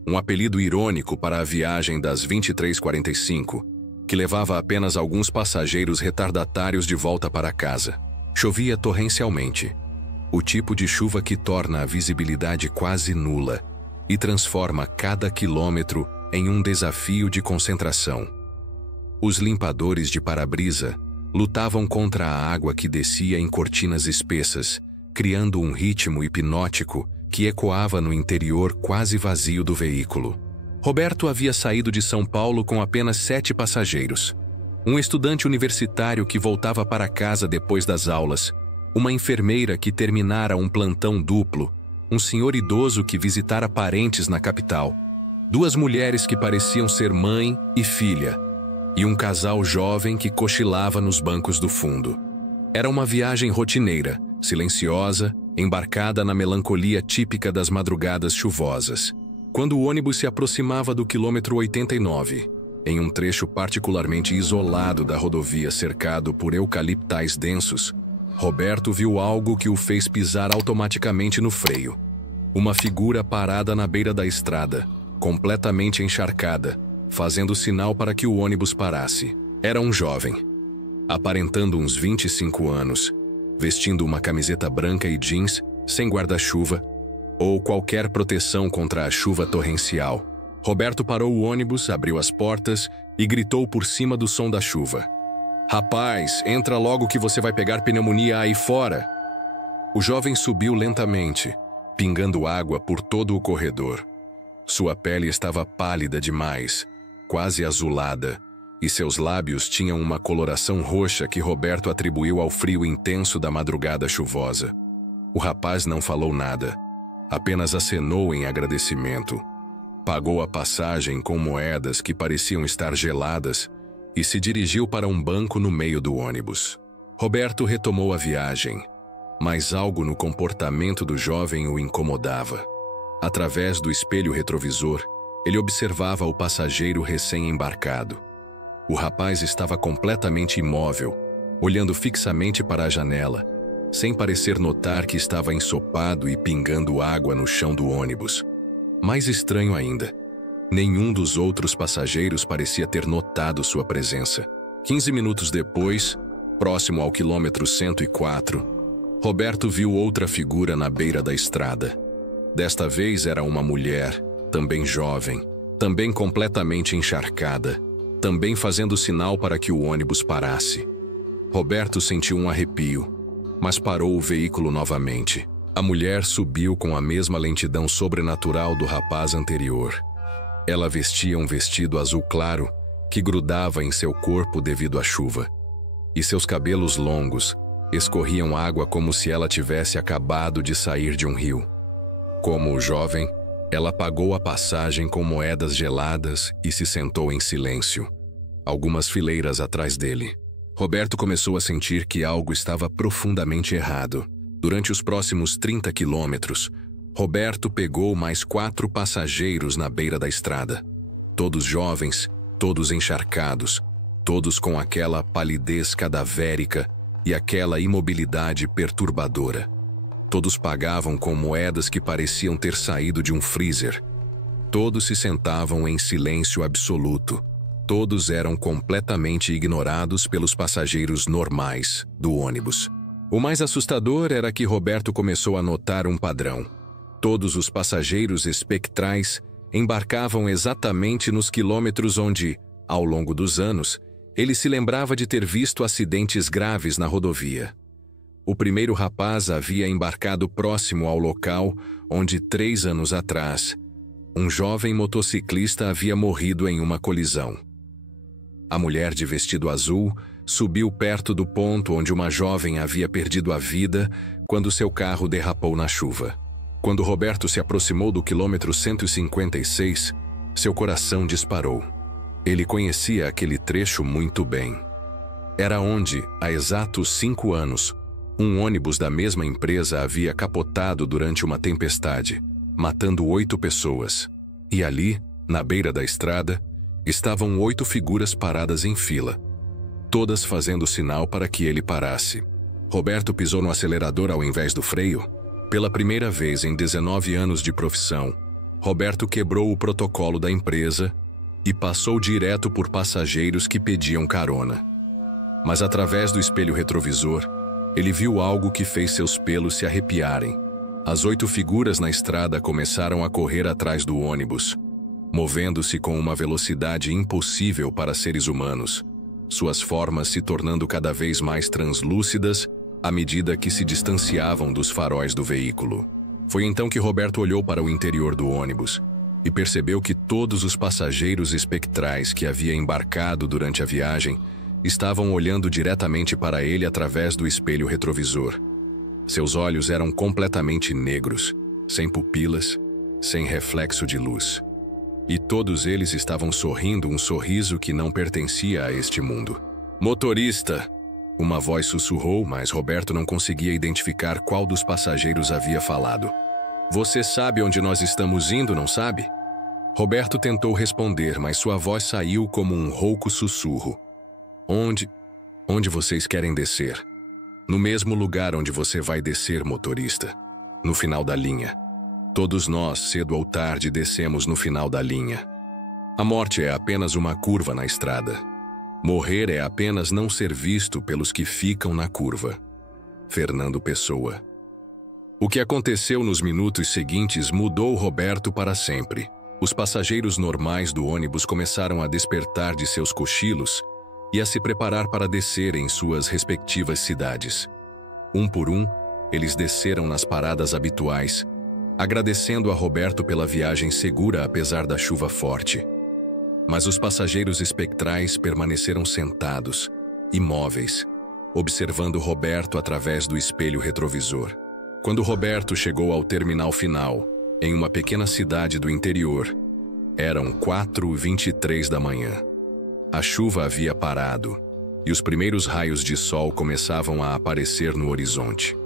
um apelido irônico para a viagem das 23h45, que levava apenas alguns passageiros retardatários de volta para casa. Chovia torrencialmente, o tipo de chuva que torna a visibilidade quase nula e transforma cada quilômetro em um desafio de concentração. Os limpadores de para-brisa lutavam contra a água que descia em cortinas espessas, criando um ritmo hipnótico que ecoava no interior quase vazio do veículo. Roberto havia saído de São Paulo com apenas 7 passageiros. Um estudante universitário que voltava para casa depois das aulas, uma enfermeira que terminara um plantão duplo, um senhor idoso que visitara parentes na capital, 2 mulheres que pareciam ser mãe e filha, e um casal jovem que cochilava nos bancos do fundo. Era uma viagem rotineira, silenciosa, embarcada na melancolia típica das madrugadas chuvosas. Quando o ônibus se aproximava do quilômetro 89, em um trecho particularmente isolado da rodovia cercado por eucaliptais densos, Roberto viu algo que o fez pisar automaticamente no freio. Uma figura parada na beira da estrada, completamente encharcada, fazendo sinal para que o ônibus parasse. Era um jovem, aparentando uns 25 anos, vestindo uma camiseta branca e jeans, sem guarda-chuva, ou qualquer proteção contra a chuva torrencial. Roberto parou o ônibus, abriu as portas e gritou por cima do som da chuva: "Rapaz, entra logo que você vai pegar pneumonia aí fora!" O jovem subiu lentamente, pingando água por todo o corredor. Sua pele estava pálida demais, quase azulada, e seus lábios tinham uma coloração roxa que Roberto atribuiu ao frio intenso da madrugada chuvosa. O rapaz não falou nada, apenas acenou em agradecimento. Pagou a passagem com moedas que pareciam estar geladas e se dirigiu para um banco no meio do ônibus. Roberto retomou a viagem, mas algo no comportamento do jovem o incomodava. Através do espelho retrovisor, ele observava o passageiro recém-embarcado. O rapaz estava completamente imóvel, olhando fixamente para a janela, sem parecer notar que estava ensopado e pingando água no chão do ônibus. Mais estranho ainda, nenhum dos outros passageiros parecia ter notado sua presença. 15 minutos depois, próximo ao quilômetro 104, Roberto viu outra figura na beira da estrada. Desta vez era uma mulher, também jovem, também completamente encharcada, também fazendo sinal para que o ônibus parasse. Roberto sentiu um arrepio, mas parou o veículo novamente. A mulher subiu com a mesma lentidão sobrenatural do rapaz anterior. Ela vestia um vestido azul claro que grudava em seu corpo devido à chuva, e seus cabelos longos escorriam água como se ela tivesse acabado de sair de um rio. Como o jovem, ela pagou a passagem com moedas geladas e se sentou em silêncio, algumas fileiras atrás dele. Roberto começou a sentir que algo estava profundamente errado. Durante os próximos 30 quilômetros, Roberto pegou mais 4 passageiros na beira da estrada. Todos jovens, todos encharcados, todos com aquela palidez cadavérica e aquela imobilidade perturbadora. Todos pagavam com moedas que pareciam ter saído de um freezer. Todos se sentavam em silêncio absoluto. Todos eram completamente ignorados pelos passageiros normais do ônibus. O mais assustador era que Roberto começou a notar um padrão. Todos os passageiros espectrais embarcavam exatamente nos quilômetros onde, ao longo dos anos, ele se lembrava de ter visto acidentes graves na rodovia. O primeiro rapaz havia embarcado próximo ao local onde 3 anos atrás, um jovem motociclista havia morrido em uma colisão. A mulher de vestido azul subiu perto do ponto onde uma jovem havia perdido a vida quando seu carro derrapou na chuva. Quando Roberto se aproximou do quilômetro 156, seu coração disparou. Ele conhecia aquele trecho muito bem. Era onde, há exatos 5 anos, um ônibus da mesma empresa havia capotado durante uma tempestade, matando 8 pessoas. E ali, na beira da estrada, estavam 8 figuras paradas em fila, todas fazendo sinal para que ele parasse. Roberto pisou no acelerador ao invés do freio. Pela primeira vez em 19 anos de profissão, Roberto quebrou o protocolo da empresa e passou direto por passageiros que pediam carona. Mas através do espelho retrovisor, ele viu algo que fez seus pelos se arrepiarem. As 8 figuras na estrada começaram a correr atrás do ônibus, movendo-se com uma velocidade impossível para seres humanos, suas formas se tornando cada vez mais translúcidas à medida que se distanciavam dos faróis do veículo. Foi então que Roberto olhou para o interior do ônibus e percebeu que todos os passageiros espectrais que havia embarcado durante a viagem estavam olhando diretamente para ele através do espelho retrovisor. Seus olhos eram completamente negros, sem pupilas, sem reflexo de luz. E todos eles estavam sorrindo um sorriso que não pertencia a este mundo. "Motorista", Uma voz sussurrou, mas Roberto não conseguia identificar qual dos passageiros havia falado. Você sabe onde nós estamos indo, não sabe? Roberto tentou responder, mas sua voz saiu como um rouco sussurro. Onde vocês querem descer? No mesmo lugar onde você vai descer, motorista. No final da linha. Todos nós, cedo ou tarde, descemos no final da linha. A morte é apenas uma curva na estrada. Morrer é apenas não ser visto pelos que ficam na curva. Fernando Pessoa. O que aconteceu nos minutos seguintes mudou Roberto para sempre. Os passageiros normais do ônibus começaram a despertar de seus cochilos e a se preparar para descer em suas respectivas cidades. Um por um, eles desceram nas paradas habituais, agradecendo a Roberto pela viagem segura apesar da chuva forte. Mas os passageiros espectrais permaneceram sentados, imóveis, observando Roberto através do espelho retrovisor. Quando Roberto chegou ao terminal final, em uma pequena cidade do interior, eram 4h23 da manhã. A chuva havia parado e os primeiros raios de sol começavam a aparecer no horizonte.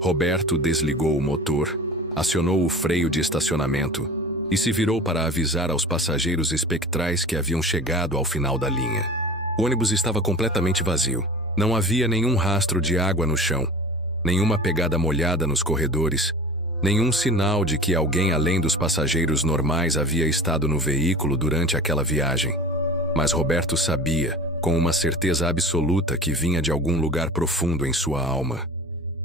Roberto desligou o motor, acionou o freio de estacionamento e se virou para avisar aos passageiros espectrais que haviam chegado ao final da linha. O ônibus estava completamente vazio. Não havia nenhum rastro de água no chão, nenhuma pegada molhada nos corredores, nenhum sinal de que alguém além dos passageiros normais havia estado no veículo durante aquela viagem. Mas Roberto sabia, com uma certeza absoluta que vinha de algum lugar profundo em sua alma,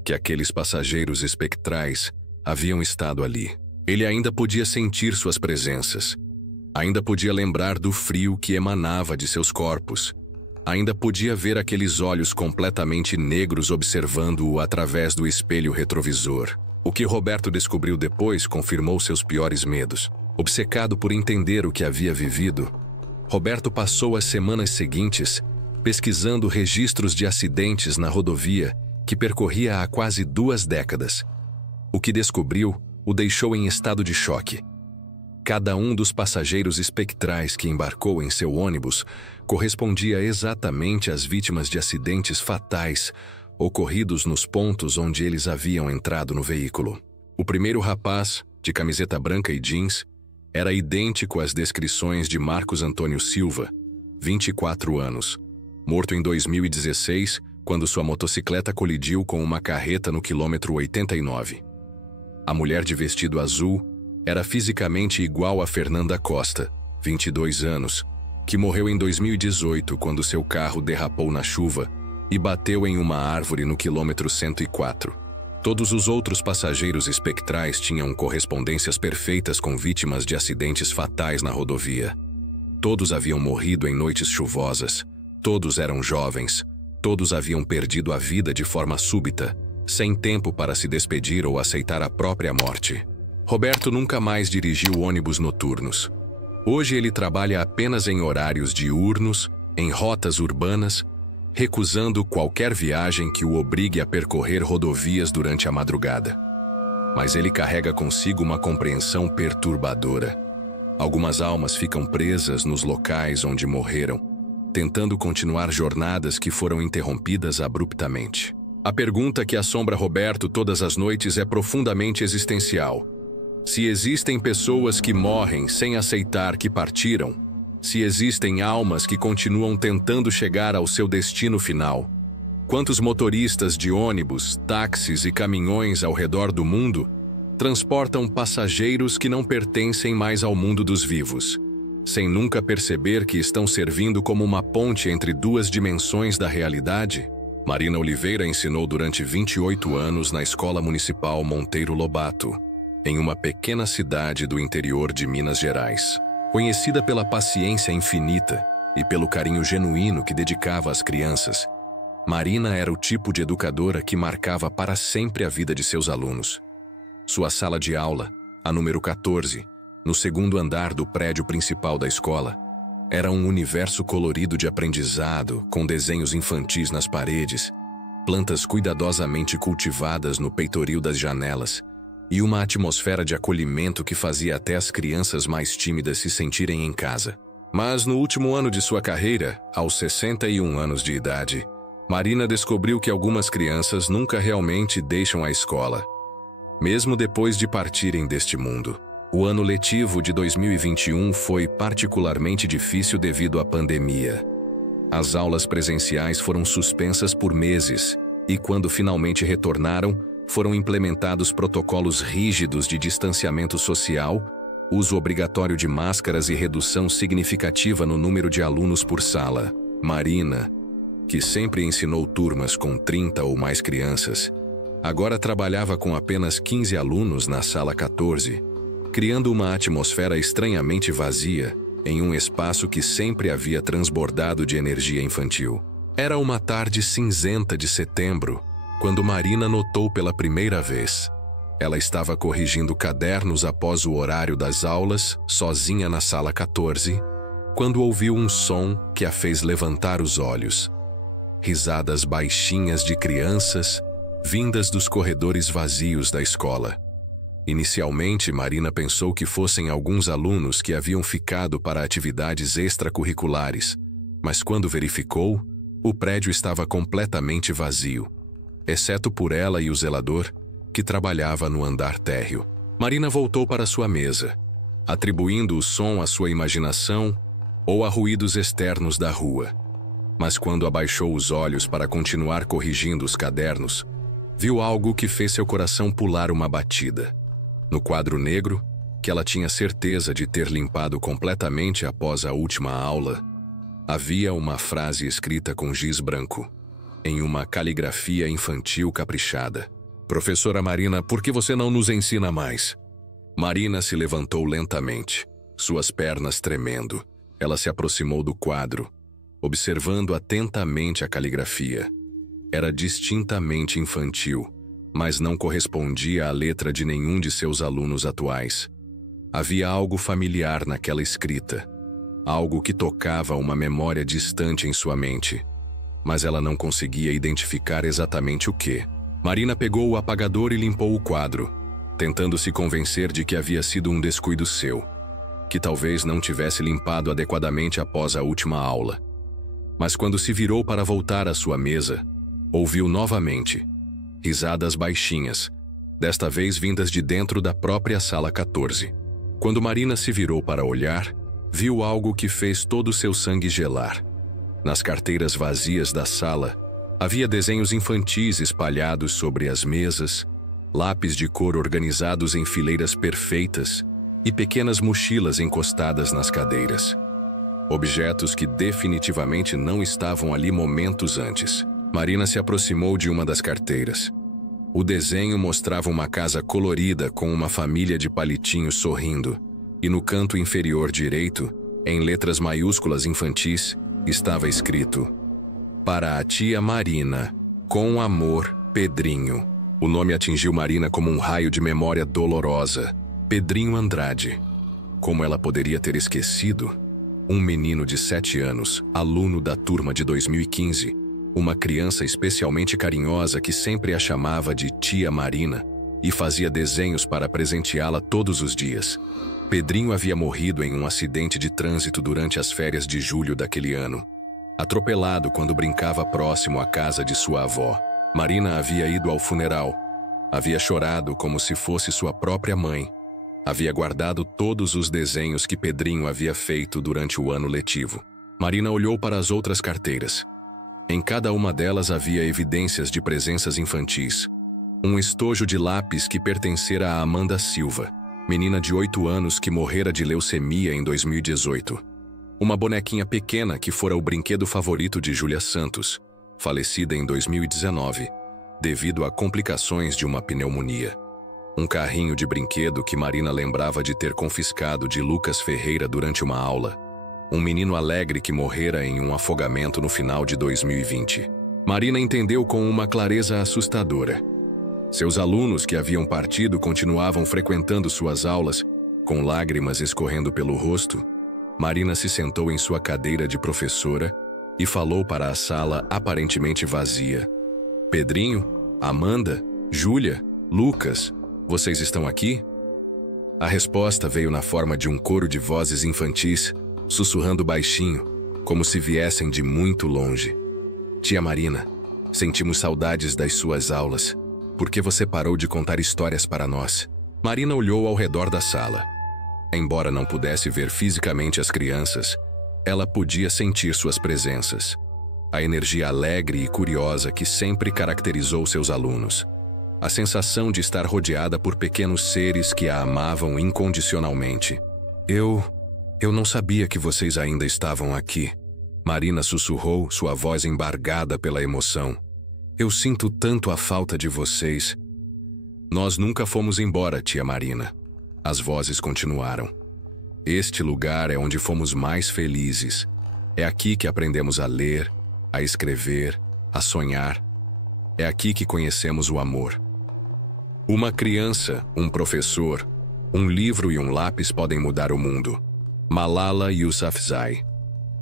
que aqueles passageiros espectrais haviam estado ali. Ele ainda podia sentir suas presenças. Ainda podia lembrar do frio que emanava de seus corpos. Ainda podia ver aqueles olhos completamente negros observando-o através do espelho retrovisor. O que Roberto descobriu depois confirmou seus piores medos. Obcecado por entender o que havia vivido, Roberto passou as semanas seguintes pesquisando registros de acidentes na rodovia que percorria há quase 2 décadas. O que descobriu o deixou em estado de choque. Cada um dos passageiros espectrais que embarcou em seu ônibus correspondia exatamente às vítimas de acidentes fatais ocorridos nos pontos onde eles haviam entrado no veículo. O primeiro rapaz, de camiseta branca e jeans, era idêntico às descrições de Marcos Antônio Silva, 24 anos, morto em 2016, quando sua motocicleta colidiu com uma carreta no quilômetro 89. A mulher de vestido azul era fisicamente igual a Fernanda Costa, 22 anos, que morreu em 2018 quando seu carro derrapou na chuva e bateu em uma árvore no quilômetro 104. Todos os outros passageiros espectrais tinham correspondências perfeitas com vítimas de acidentes fatais na rodovia. Todos haviam morrido em noites chuvosas, todos eram jovens, todos haviam perdido a vida de forma súbita, sem tempo para se despedir ou aceitar a própria morte. Roberto nunca mais dirigiu ônibus noturnos. Hoje ele trabalha apenas em horários diurnos, em rotas urbanas, recusando qualquer viagem que o obrigue a percorrer rodovias durante a madrugada. Mas ele carrega consigo uma compreensão perturbadora. Algumas almas ficam presas nos locais onde morreram, tentando continuar jornadas que foram interrompidas abruptamente. A pergunta que assombra Roberto todas as noites é profundamente existencial. Se existem pessoas que morrem sem aceitar que partiram, se existem almas que continuam tentando chegar ao seu destino final, quantos motoristas de ônibus, táxis e caminhões ao redor do mundo transportam passageiros que não pertencem mais ao mundo dos vivos, sem nunca perceber que estão servindo como uma ponte entre 2 dimensões da realidade? Marina Oliveira ensinou durante 28 anos na Escola Municipal Monteiro Lobato, em uma pequena cidade do interior de Minas Gerais. Conhecida pela paciência infinita e pelo carinho genuíno que dedicava às crianças, Marina era o tipo de educadora que marcava para sempre a vida de seus alunos. Sua sala de aula, a número 14, no 2º andar do prédio principal da escola, era um universo colorido de aprendizado, com desenhos infantis nas paredes, plantas cuidadosamente cultivadas no peitoril das janelas, e uma atmosfera de acolhimento que fazia até as crianças mais tímidas se sentirem em casa. Mas no último ano de sua carreira, aos 61 anos de idade, Marina descobriu que algumas crianças nunca realmente deixam a escola, mesmo depois de partirem deste mundo. O ano letivo de 2021 foi particularmente difícil devido à pandemia. As aulas presenciais foram suspensas por meses e, quando finalmente retornaram, foram implementados protocolos rígidos de distanciamento social, uso obrigatório de máscaras e redução significativa no número de alunos por sala. Marina, que sempre ensinou turmas com 30 ou mais crianças, agora trabalhava com apenas 15 alunos na sala 14, criando uma atmosfera estranhamente vazia em um espaço que sempre havia transbordado de energia infantil. Era uma tarde cinzenta de setembro, quando Marina notou pela primeira vez. Ela estava corrigindo cadernos após o horário das aulas, sozinha na sala 14, quando ouviu um som que a fez levantar os olhos. Risadas baixinhas de crianças, vindas dos corredores vazios da escola. Inicialmente, Marina pensou que fossem alguns alunos que haviam ficado para atividades extracurriculares, mas quando verificou, o prédio estava completamente vazio, exceto por ela e o zelador, que trabalhava no andar térreo. Marina voltou para sua mesa, atribuindo o som à sua imaginação ou a ruídos externos da rua. Mas quando abaixou os olhos para continuar corrigindo os cadernos, viu algo que fez seu coração pular uma batida. No quadro negro, que ela tinha certeza de ter limpado completamente após a última aula, havia uma frase escrita com giz branco, em uma caligrafia infantil caprichada. "Professora Marina, por que você não nos ensina mais?" Marina se levantou lentamente, suas pernas tremendo. Ela se aproximou do quadro, observando atentamente a caligrafia. Era distintamente infantil, mas não correspondia à letra de nenhum de seus alunos atuais. Havia algo familiar naquela escrita, algo que tocava uma memória distante em sua mente, mas ela não conseguia identificar exatamente o que. Marina pegou o apagador e limpou o quadro, tentando se convencer de que havia sido um descuido seu, que talvez não tivesse limpado adequadamente após a última aula. Mas quando se virou para voltar à sua mesa, ouviu novamente risadas baixinhas, desta vez vindas de dentro da própria sala 14. Quando Marina se virou para olhar, viu algo que fez todo o seu sangue gelar. Nas carteiras vazias da sala, havia desenhos infantis espalhados sobre as mesas, lápis de cor organizados em fileiras perfeitas e pequenas mochilas encostadas nas cadeiras. Objetos que definitivamente não estavam ali momentos antes. Marina se aproximou de uma das carteiras. O desenho mostrava uma casa colorida com uma família de palitinhos sorrindo, e no canto inferior direito, em letras maiúsculas infantis, estava escrito: "Para a tia Marina, com amor, Pedrinho." O nome atingiu Marina como um raio de memória dolorosa. Pedrinho Andrade. Como ela poderia ter esquecido? Um menino de 7 anos, aluno da turma de 2015, uma criança especialmente carinhosa que sempre a chamava de tia Marina e fazia desenhos para presenteá-la todos os dias. Pedrinho havia morrido em um acidente de trânsito durante as férias de julho daquele ano, atropelado quando brincava próximo à casa de sua avó. Marina havia ido ao funeral, havia chorado como se fosse sua própria mãe, havia guardado todos os desenhos que Pedrinho havia feito durante o ano letivo. Marina olhou para as outras carteiras. Em cada uma delas havia evidências de presenças infantis. Um estojo de lápis que pertencera a Amanda Silva, menina de 8 anos que morrera de leucemia em 2018. Uma bonequinha pequena que fora o brinquedo favorito de Júlia Santos, falecida em 2019, devido a complicações de uma pneumonia. Um carrinho de brinquedo que Marina lembrava de ter confiscado de Lucas Ferreira durante uma aula. Um menino alegre que morrera em um afogamento no final de 2020. Marina entendeu com uma clareza assustadora. Seus alunos que haviam partido continuavam frequentando suas aulas, com lágrimas escorrendo pelo rosto. Marina se sentou em sua cadeira de professora e falou para a sala aparentemente vazia. "Pedrinho, Amanda, Júlia, Lucas, vocês estão aqui?" A resposta veio na forma de um coro de vozes infantis, sussurrando baixinho, como se viessem de muito longe. "Tia Marina, Sentimos saudades das suas aulas, porque você parou de contar histórias para nós. Marina olhou ao redor da sala. Embora não pudesse ver fisicamente as crianças, ela podia sentir suas presenças. A energia alegre e curiosa que sempre caracterizou seus alunos. A sensação de estar rodeada por pequenos seres que a amavam incondicionalmente. Eu não sabia que vocês ainda estavam aqui. Marina sussurrou, sua voz embargada pela emoção. Eu sinto tanto a falta de vocês. Nós nunca fomos embora, tia Marina. As vozes continuaram. Este lugar é onde fomos mais felizes. É aqui que aprendemos a ler, a escrever, a sonhar. É aqui que conhecemos o amor. Uma criança, um professor, um livro e um lápis podem mudar o mundo. Malala Yousafzai.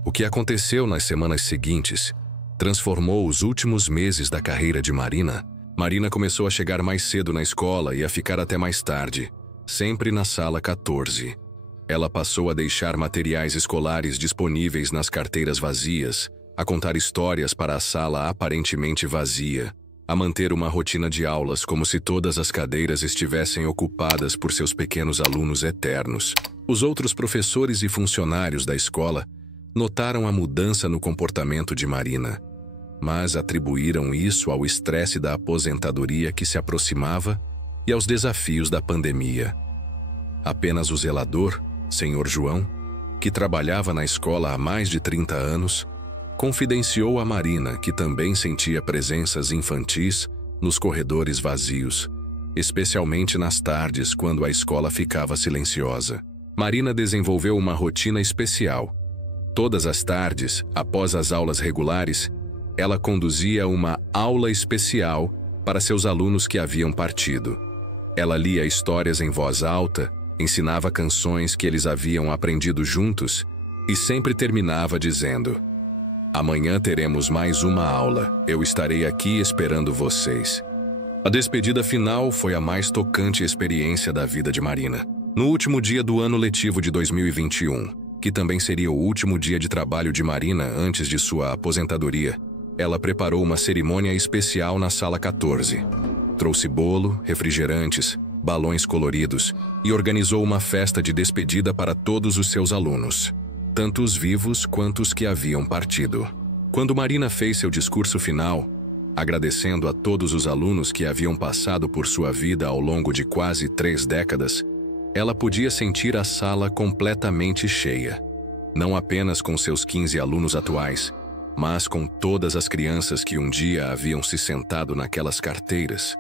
O que aconteceu nas semanas seguintes transformou os últimos meses da carreira de Marina. Marina começou a chegar mais cedo na escola e a ficar até mais tarde, sempre na sala 14. Ela passou a deixar materiais escolares disponíveis nas carteiras vazias, a contar histórias para a sala aparentemente vazia, a manter uma rotina de aulas como se todas as cadeiras estivessem ocupadas por seus pequenos alunos eternos. Os outros professores e funcionários da escola notaram a mudança no comportamento de Marina, mas atribuíram isso ao estresse da aposentadoria que se aproximava e aos desafios da pandemia. Apenas o zelador, Sr. João, que trabalhava na escola há mais de 30 anos, confidenciou a Marina que também sentia presenças infantis nos corredores vazios, especialmente nas tardes quando a escola ficava silenciosa. Marina desenvolveu uma rotina especial. Todas as tardes, após as aulas regulares, ela conduzia uma aula especial para seus alunos que haviam partido. Ela lia histórias em voz alta, ensinava canções que eles haviam aprendido juntos e sempre terminava dizendo: "Amanhã teremos mais uma aula. Eu estarei aqui esperando vocês." A despedida final foi a mais tocante experiência da vida de Marina. No último dia do ano letivo de 2021, que também seria o último dia de trabalho de Marina antes de sua aposentadoria, ela preparou uma cerimônia especial na sala 14. Trouxe bolo, refrigerantes, balões coloridos e organizou uma festa de despedida para todos os seus alunos, tanto os vivos quanto os que haviam partido. Quando Marina fez seu discurso final, agradecendo a todos os alunos que haviam passado por sua vida ao longo de quase 3 décadas, ela podia sentir a sala completamente cheia, não apenas com seus 15 alunos atuais, mas com todas as crianças que um dia haviam se sentado naquelas carteiras,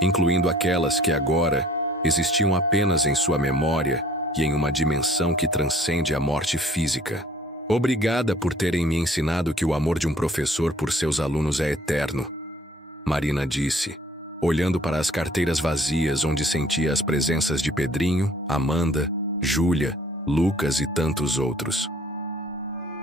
incluindo aquelas que agora existiam apenas em sua memória e em uma dimensão que transcende a morte física. Obrigada por terem me ensinado que o amor de um professor por seus alunos é eterno, Marina disse, olhando para as carteiras vazias onde sentia as presenças de Pedrinho, Amanda, Júlia, Lucas e tantos outros.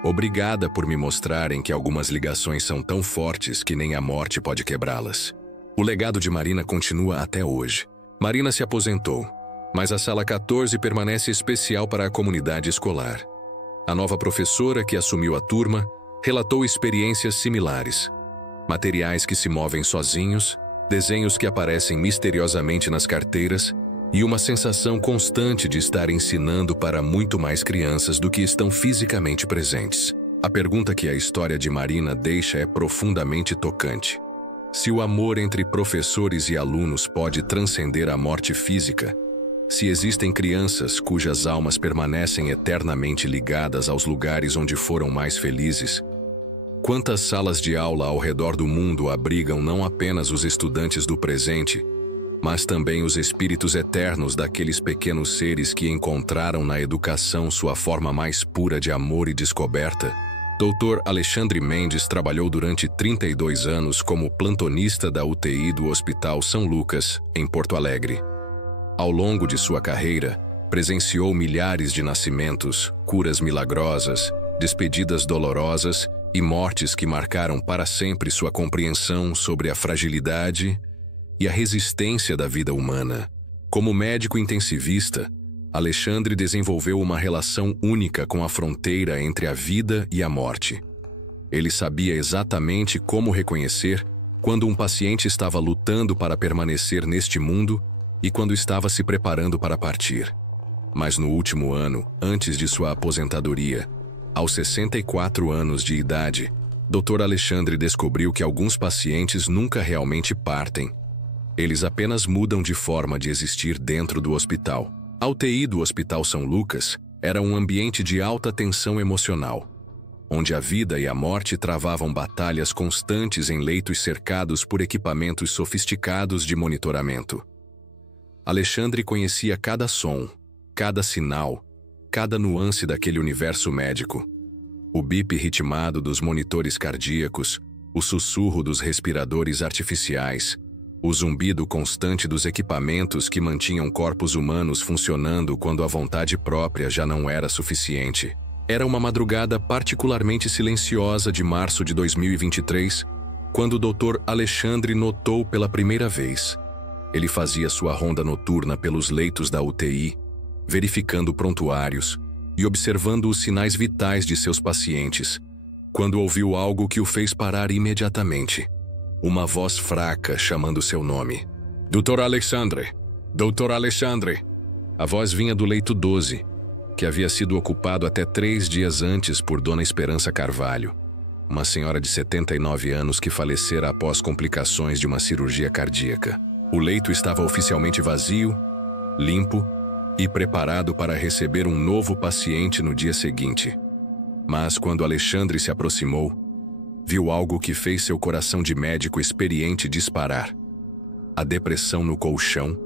Obrigada por me mostrarem que algumas ligações são tão fortes que nem a morte pode quebrá-las. O legado de Marina continua até hoje. Marina se aposentou, mas a sala 14 permanece especial para a comunidade escolar. A nova professora que assumiu a turma relatou experiências similares. Materiais que se movem sozinhos, desenhos que aparecem misteriosamente nas carteiras e uma sensação constante de estar ensinando para muito mais crianças do que estão fisicamente presentes. A pergunta que a história de Marina deixa é profundamente tocante. Se o amor entre professores e alunos pode transcender a morte física, se existem crianças cujas almas permanecem eternamente ligadas aos lugares onde foram mais felizes, quantas salas de aula ao redor do mundo abrigam não apenas os estudantes do presente, mas também os espíritos eternos daqueles pequenos seres que encontraram na educação sua forma mais pura de amor e descoberta? Dr. Alexandre Mendes trabalhou durante 32 anos como plantonista da UTI do Hospital São Lucas, em Porto Alegre. Ao longo de sua carreira, presenciou milhares de nascimentos, curas milagrosas, despedidas dolorosas e mortes que marcaram para sempre sua compreensão sobre a fragilidade e a resistência da vida humana. Como médico intensivista, Alexandre desenvolveu uma relação única com a fronteira entre a vida e a morte. Ele sabia exatamente como reconhecer quando um paciente estava lutando para permanecer neste mundo e quando estava se preparando para partir. Mas no último ano, antes de sua aposentadoria, aos 64 anos de idade, Dr. Alexandre descobriu que alguns pacientes nunca realmente partem. Eles apenas mudam de forma de existir dentro do hospital. A UTI do Hospital São Lucas era um ambiente de alta tensão emocional, onde a vida e a morte travavam batalhas constantes em leitos cercados por equipamentos sofisticados de monitoramento. Alexandre conhecia cada som, cada sinal, cada nuance daquele universo médico. O bip ritmado dos monitores cardíacos, o sussurro dos respiradores artificiais, o zumbido constante dos equipamentos que mantinham corpos humanos funcionando quando a vontade própria já não era suficiente. Era uma madrugada particularmente silenciosa de março de 2023, quando o Dr. Alexandre notou pela primeira vez. Ele fazia sua ronda noturna pelos leitos da UTI, verificando prontuários e observando os sinais vitais de seus pacientes, quando ouviu algo que o fez parar imediatamente. Uma voz fraca chamando seu nome. Dr. Alexandre! Dr. Alexandre! A voz vinha do leito 12, que havia sido ocupado até 3 dias antes por Dona Esperança Carvalho, uma senhora de 79 anos que falecera após complicações de uma cirurgia cardíaca. O leito estava oficialmente vazio, limpo e preparado para receber um novo paciente no dia seguinte. Mas quando Alexandre se aproximou, viu algo que fez seu coração de médico experiente disparar. A depressão no colchão,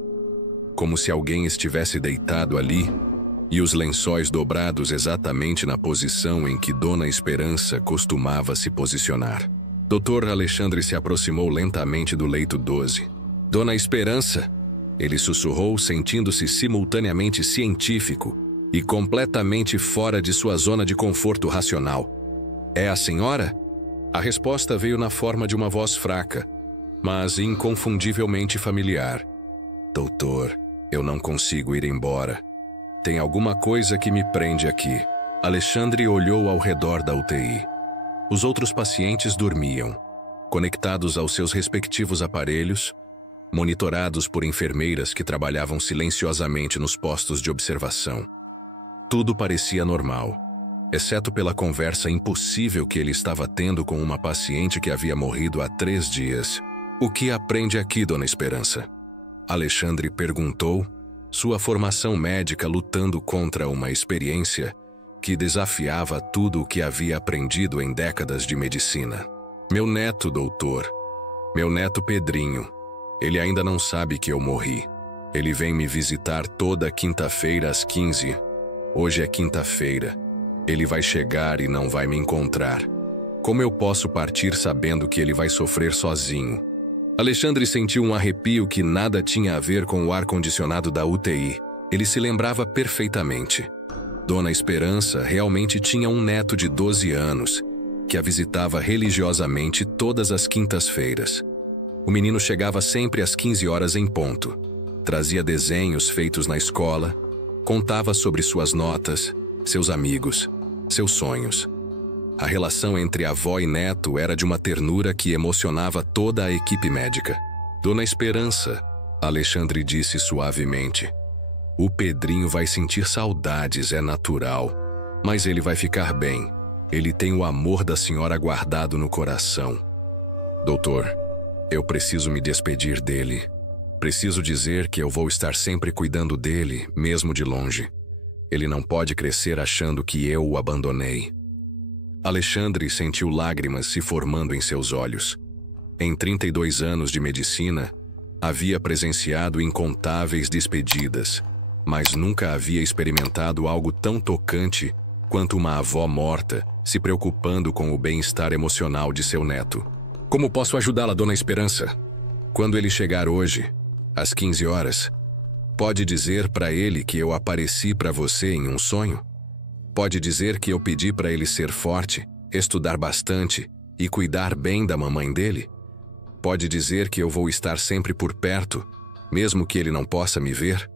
como se alguém estivesse deitado ali, e os lençóis dobrados exatamente na posição em que Dona Esperança costumava se posicionar. Dr. Alexandre se aproximou lentamente do leito 12. Dona Esperança! Ele sussurrou, sentindo-se simultaneamente científico e completamente fora de sua zona de conforto racional. É a senhora? A resposta veio na forma de uma voz fraca, mas inconfundivelmente familiar. Doutor, eu não consigo ir embora. Tem alguma coisa que me prende aqui. Alexandre olhou ao redor da UTI. Os outros pacientes dormiam, conectados aos seus respectivos aparelhos, monitorados por enfermeiras que trabalhavam silenciosamente nos postos de observação. Tudo parecia normal, exceto pela conversa impossível que ele estava tendo com uma paciente que havia morrido há 3 dias. O que aprende aqui, Dona Esperança? Alexandre perguntou, sua formação médica lutando contra uma experiência que desafiava tudo o que havia aprendido em décadas de medicina. Meu neto, doutor. Meu neto Pedrinho. Ele ainda não sabe que eu morri. Ele vem me visitar toda quinta-feira às 15. Hoje é quinta-feira. Ele vai chegar e não vai me encontrar. Como eu posso partir sabendo que ele vai sofrer sozinho? Alexandre sentiu um arrepio que nada tinha a ver com o ar-condicionado da UTI. Ele se lembrava perfeitamente. Dona Esperança realmente tinha um neto de 12 anos, que a visitava religiosamente todas as quintas-feiras. O menino chegava sempre às 15 horas em ponto. Trazia desenhos feitos na escola, contava sobre suas notas, seus amigos, seus sonhos. A relação entre avó e neto era de uma ternura que emocionava toda a equipe médica. Dona Esperança, Alexandre disse suavemente. O Pedrinho vai sentir saudades, é natural. Mas ele vai ficar bem. Ele tem o amor da senhora guardado no coração. Doutor, eu preciso me despedir dele. Preciso dizer que eu vou estar sempre cuidando dele, mesmo de longe. Ele não pode crescer achando que eu o abandonei. Alexandre sentiu lágrimas se formando em seus olhos. Em 32 anos de medicina, havia presenciado incontáveis despedidas, mas nunca havia experimentado algo tão tocante quanto uma avó morta se preocupando com o bem-estar emocional de seu neto. Como posso ajudá-la, Dona Esperança? Quando ele chegar hoje, às 15 horas, pode dizer para ele que eu apareci para você em um sonho? Pode dizer que eu pedi para ele ser forte, estudar bastante e cuidar bem da mamãe dele? Pode dizer que eu vou estar sempre por perto, mesmo que ele não possa me ver?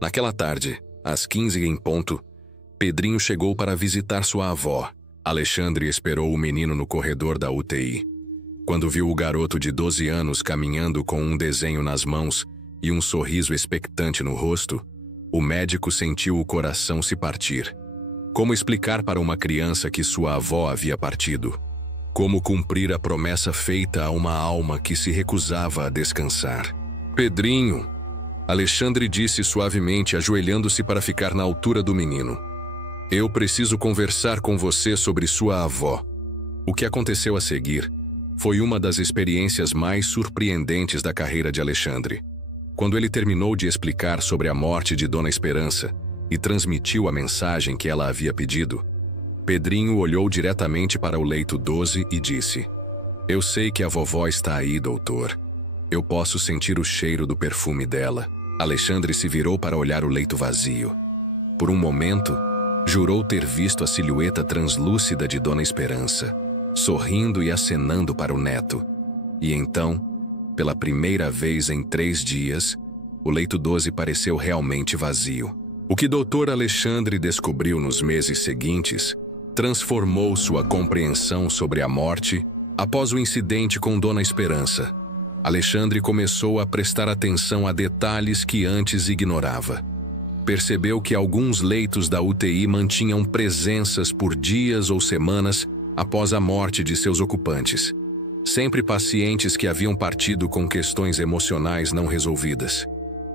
Naquela tarde, às 15 em ponto, Pedrinho chegou para visitar sua avó. Alexandre esperou o menino no corredor da UTI. Quando viu o garoto de 12 anos caminhando com um desenho nas mãos e um sorriso expectante no rosto, o médico sentiu o coração se partir. Como explicar para uma criança que sua avó havia partido? Como cumprir a promessa feita a uma alma que se recusava a descansar? Pedrinho, Alexandre disse suavemente, ajoelhando-se para ficar na altura do menino. Eu preciso conversar com você sobre sua avó. O que aconteceu a seguir foi uma das experiências mais surpreendentes da carreira de Alexandre. Quando ele terminou de explicar sobre a morte de Dona Esperança e transmitiu a mensagem que ela havia pedido, Pedrinho olhou diretamente para o leito 12 e disse: Eu sei que a vovó está aí, doutor. Eu posso sentir o cheiro do perfume dela. Alexandre se virou para olhar o leito vazio. Por um momento, jurou ter visto a silhueta translúcida de Dona Esperança, sorrindo e acenando para o neto. E então, pela primeira vez em 3 dias, o leito 12 pareceu realmente vazio. O que Dr. Alexandre descobriu nos meses seguintes transformou sua compreensão sobre a morte após o incidente com Dona Esperança. Alexandre começou a prestar atenção a detalhes que antes ignorava. Percebeu que alguns leitos da UTI mantinham presenças por dias ou semanas após a morte de seus ocupantes. Sempre pacientes que haviam partido com questões emocionais não resolvidas.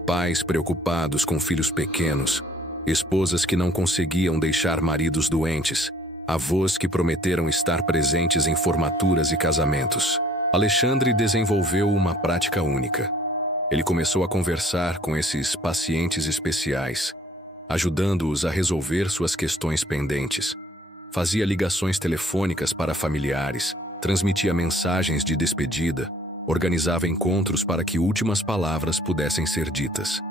Pais preocupados com filhos pequenos, esposas que não conseguiam deixar maridos doentes, avós que prometeram estar presentes em formaturas e casamentos. Alexandre desenvolveu uma prática única. Ele começou a conversar com esses pacientes especiais, ajudando-os a resolver suas questões pendentes. Fazia ligações telefônicas para familiares, transmitia mensagens de despedida, organizava encontros para que últimas palavras pudessem ser ditas.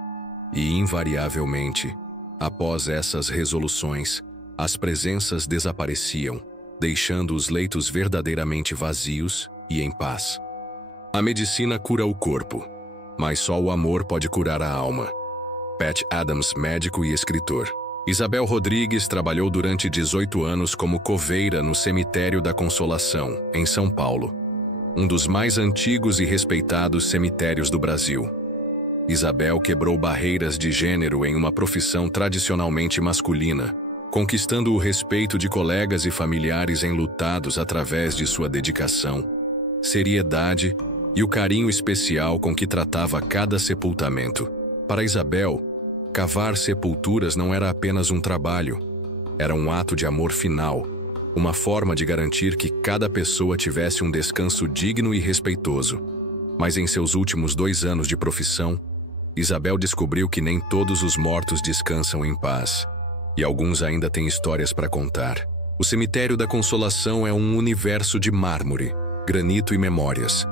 E, invariavelmente, após essas resoluções, as presenças desapareciam, deixando os leitos verdadeiramente vazios e em paz. A medicina cura o corpo, mas só o amor pode curar a alma. Pat Adams, médico e escritor. Isabel Rodrigues trabalhou durante 18 anos como coveira no Cemitério da Consolação, em São Paulo, um dos mais antigos e respeitados cemitérios do Brasil. Isabel quebrou barreiras de gênero em uma profissão tradicionalmente masculina, conquistando o respeito de colegas e familiares enlutados através de sua dedicação, seriedade e o carinho especial com que tratava cada sepultamento. Para Isabel, cavar sepulturas não era apenas um trabalho, era um ato de amor final, uma forma de garantir que cada pessoa tivesse um descanso digno e respeitoso. Mas em seus últimos 2 anos de profissão, Isabel descobriu que nem todos os mortos descansam em paz, e alguns ainda têm histórias para contar. O Cemitério da Consolação é um universo de mármore, granito e memórias,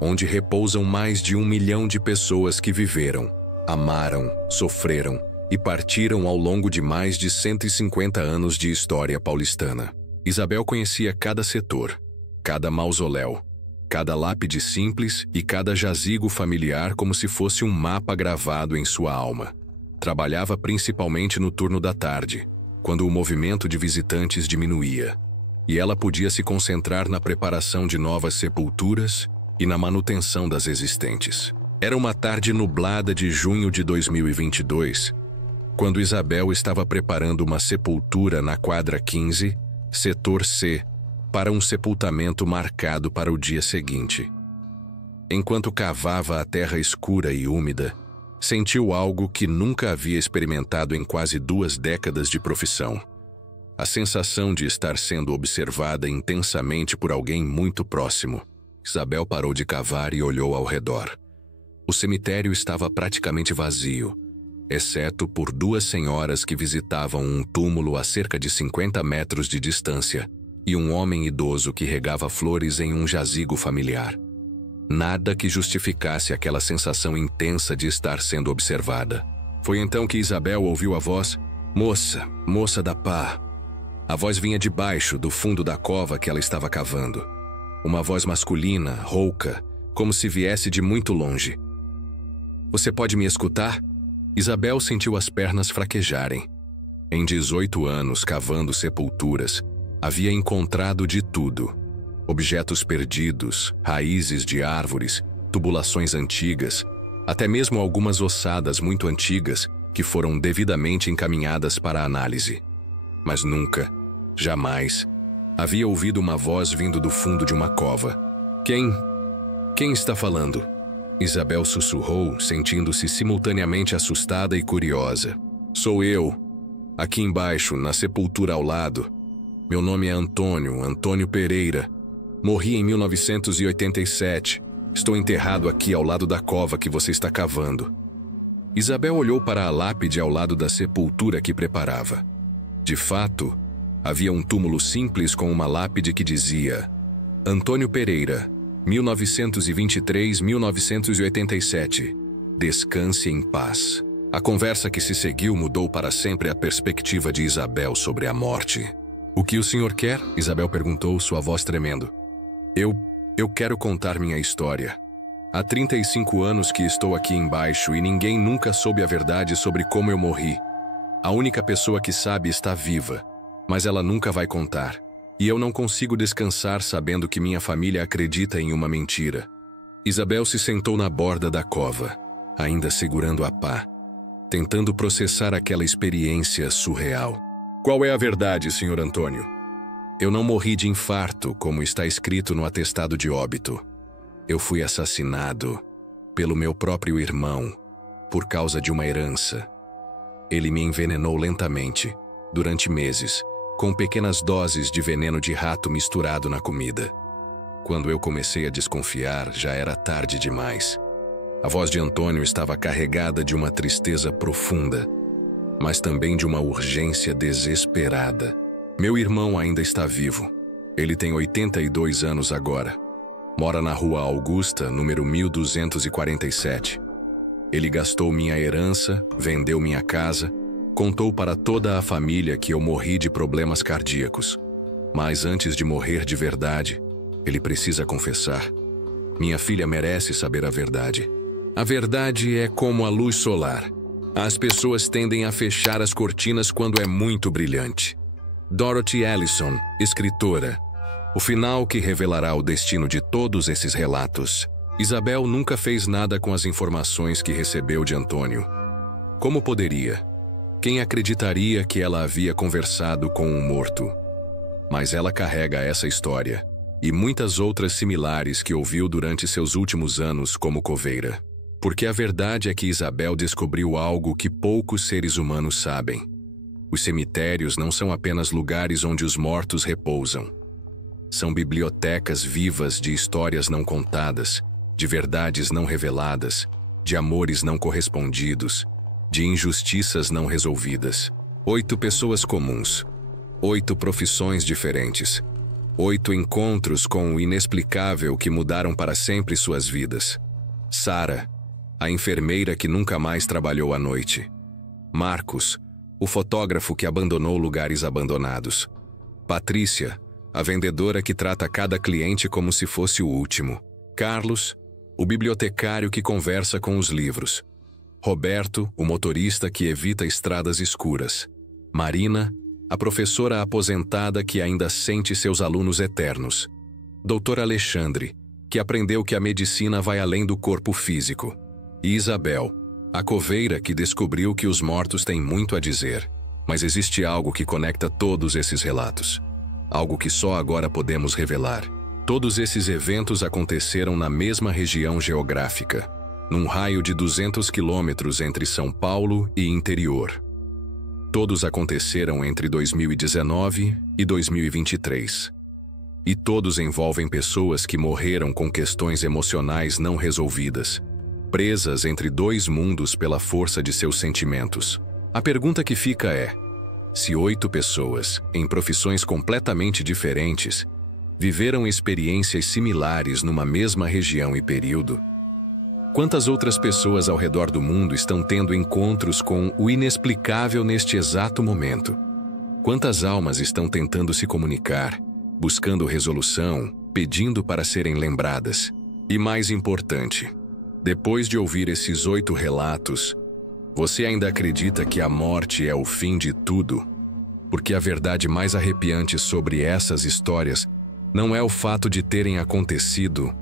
onde repousam mais de 1 milhão de pessoas que viveram, amaram, sofreram e partiram ao longo de mais de 150 anos de história paulistana. Isabel conhecia cada setor, cada mausoléu, cada lápide simples e cada jazigo familiar como se fosse um mapa gravado em sua alma. Trabalhava principalmente no turno da tarde, quando o movimento de visitantes diminuía, e ela podia se concentrar na preparação de novas sepulturas e na manutenção das existentes. Era uma tarde nublada de junho de 2022, quando Isabel estava preparando uma sepultura na quadra 15, setor C, para um sepultamento marcado para o dia seguinte. Enquanto cavava a terra escura e úmida, sentiu algo que nunca havia experimentado em quase 2 décadas de profissão. A sensação de estar sendo observada intensamente por alguém muito próximo. Isabel parou de cavar e olhou ao redor. O cemitério estava praticamente vazio, exceto por 2 senhoras que visitavam um túmulo a cerca de 50 metros de distância e um homem idoso que regava flores em um jazigo familiar. Nada que justificasse aquela sensação intensa de estar sendo observada. Foi então que Isabel ouviu a voz: "Moça, moça da pá." A voz vinha de baixo, do fundo da cova que ela estava cavando. Uma voz masculina, rouca, como se viesse de muito longe. "Você pode me escutar?" Isabel sentiu as pernas fraquejarem. Em 18 anos cavando sepulturas, havia encontrado de tudo. Objetos perdidos, raízes de árvores, tubulações antigas, até mesmo algumas ossadas muito antigas que foram devidamente encaminhadas para a análise. Mas nunca, jamais, havia ouvido uma voz vindo do fundo de uma cova. Quem está falando? Isabel sussurrou, sentindo-se simultaneamente assustada e curiosa. Sou eu, aqui embaixo, na sepultura ao lado. Meu nome é Antônio Pereira. Morri em 1987. Estou enterrado aqui ao lado da cova que você está cavando. Isabel olhou para a lápide ao lado da sepultura que preparava. De fato, havia um túmulo simples com uma lápide que dizia: Antônio Pereira, 1923-1987. Descanse em paz. A conversa que se seguiu mudou para sempre a perspectiva de Isabel sobre a morte. O que o senhor quer? Isabel perguntou, sua voz tremendo. Eu quero contar minha história. Há 35 anos que estou aqui embaixo e ninguém nunca soube a verdade sobre como eu morri. A única pessoa que sabe está viva, mas ela nunca vai contar. E eu não consigo descansar sabendo que minha família acredita em uma mentira. Isabel se sentou na borda da cova, ainda segurando a pá, tentando processar aquela experiência surreal. Qual é a verdade, Sr. Antônio? Eu não morri de infarto, como está escrito no atestado de óbito. Eu fui assassinado pelo meu próprio irmão, por causa de uma herança. Ele me envenenou lentamente, durante meses, com pequenas doses de veneno de rato misturado na comida. Quando eu comecei a desconfiar, já era tarde demais. A voz de Antônio estava carregada de uma tristeza profunda, mas também de uma urgência desesperada. Meu irmão ainda está vivo. Ele tem 82 anos agora. Mora na Rua Augusta, número 1247. Ele gastou minha herança, vendeu minha casa, contou para toda a família que eu morri de problemas cardíacos. Mas antes de morrer de verdade, ele precisa confessar. Minha filha merece saber a verdade. A verdade é como a luz solar. As pessoas tendem a fechar as cortinas quando é muito brilhante. Dorothy Allison, escritora. O final que revelará o destino de todos esses relatos. Isabel nunca fez nada com as informações que recebeu de Antônio. Como poderia? Quem acreditaria que ela havia conversado com um morto? Mas ela carrega essa história, e muitas outras similares que ouviu durante seus últimos anos como coveira. Porque a verdade é que Isabel descobriu algo que poucos seres humanos sabem. Os cemitérios não são apenas lugares onde os mortos repousam. São bibliotecas vivas de histórias não contadas, de verdades não reveladas, de amores não correspondidos, de injustiças não resolvidas. 8 pessoas comuns, 8 profissões diferentes, 8 encontros com o inexplicável que mudaram para sempre suas vidas. Sara, a enfermeira que nunca mais trabalhou à noite. Marcos, o fotógrafo que abandonou lugares abandonados. Patrícia, a vendedora que trata cada cliente como se fosse o último. Carlos, o bibliotecário que conversa com os livros. Roberto, o motorista que evita estradas escuras. Marina, a professora aposentada que ainda sente seus alunos eternos. Dr. Alexandre, que aprendeu que a medicina vai além do corpo físico. E Isabel, a coveira que descobriu que os mortos têm muito a dizer, mas existe algo que conecta todos esses relatos. Algo que só agora podemos revelar. Todos esses eventos aconteceram na mesma região geográfica, num raio de 200 quilômetros entre São Paulo e interior. Todos aconteceram entre 2019 e 2023. E todos envolvem pessoas que morreram com questões emocionais não resolvidas, presas entre 2 mundos pela força de seus sentimentos. A pergunta que fica é: se 8 pessoas, em profissões completamente diferentes, viveram experiências similares numa mesma região e período, quantas outras pessoas ao redor do mundo estão tendo encontros com o inexplicável neste exato momento? Quantas almas estão tentando se comunicar, buscando resolução, pedindo para serem lembradas? E mais importante, depois de ouvir esses 8 relatos, você ainda acredita que a morte é o fim de tudo? Porque a verdade mais arrepiante sobre essas histórias Não é o fato de terem acontecido,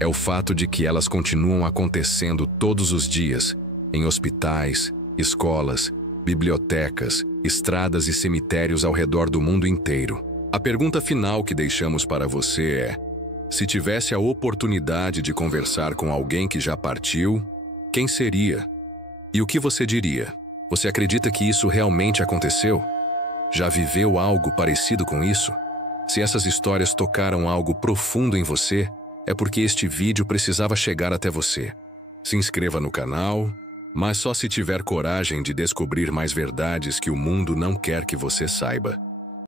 é o fato de que elas continuam acontecendo todos os dias, em hospitais, escolas, bibliotecas, estradas e cemitérios ao redor do mundo inteiro. A pergunta final que deixamos para você é: se tivesse a oportunidade de conversar com alguém que já partiu, quem seria? E o que você diria? Você acredita que isso realmente aconteceu? Já viveu algo parecido com isso? Se essas histórias tocaram algo profundo em você, é porque este vídeo precisava chegar até você. Se inscreva no canal, mas só se tiver coragem de descobrir mais verdades que o mundo não quer que você saiba.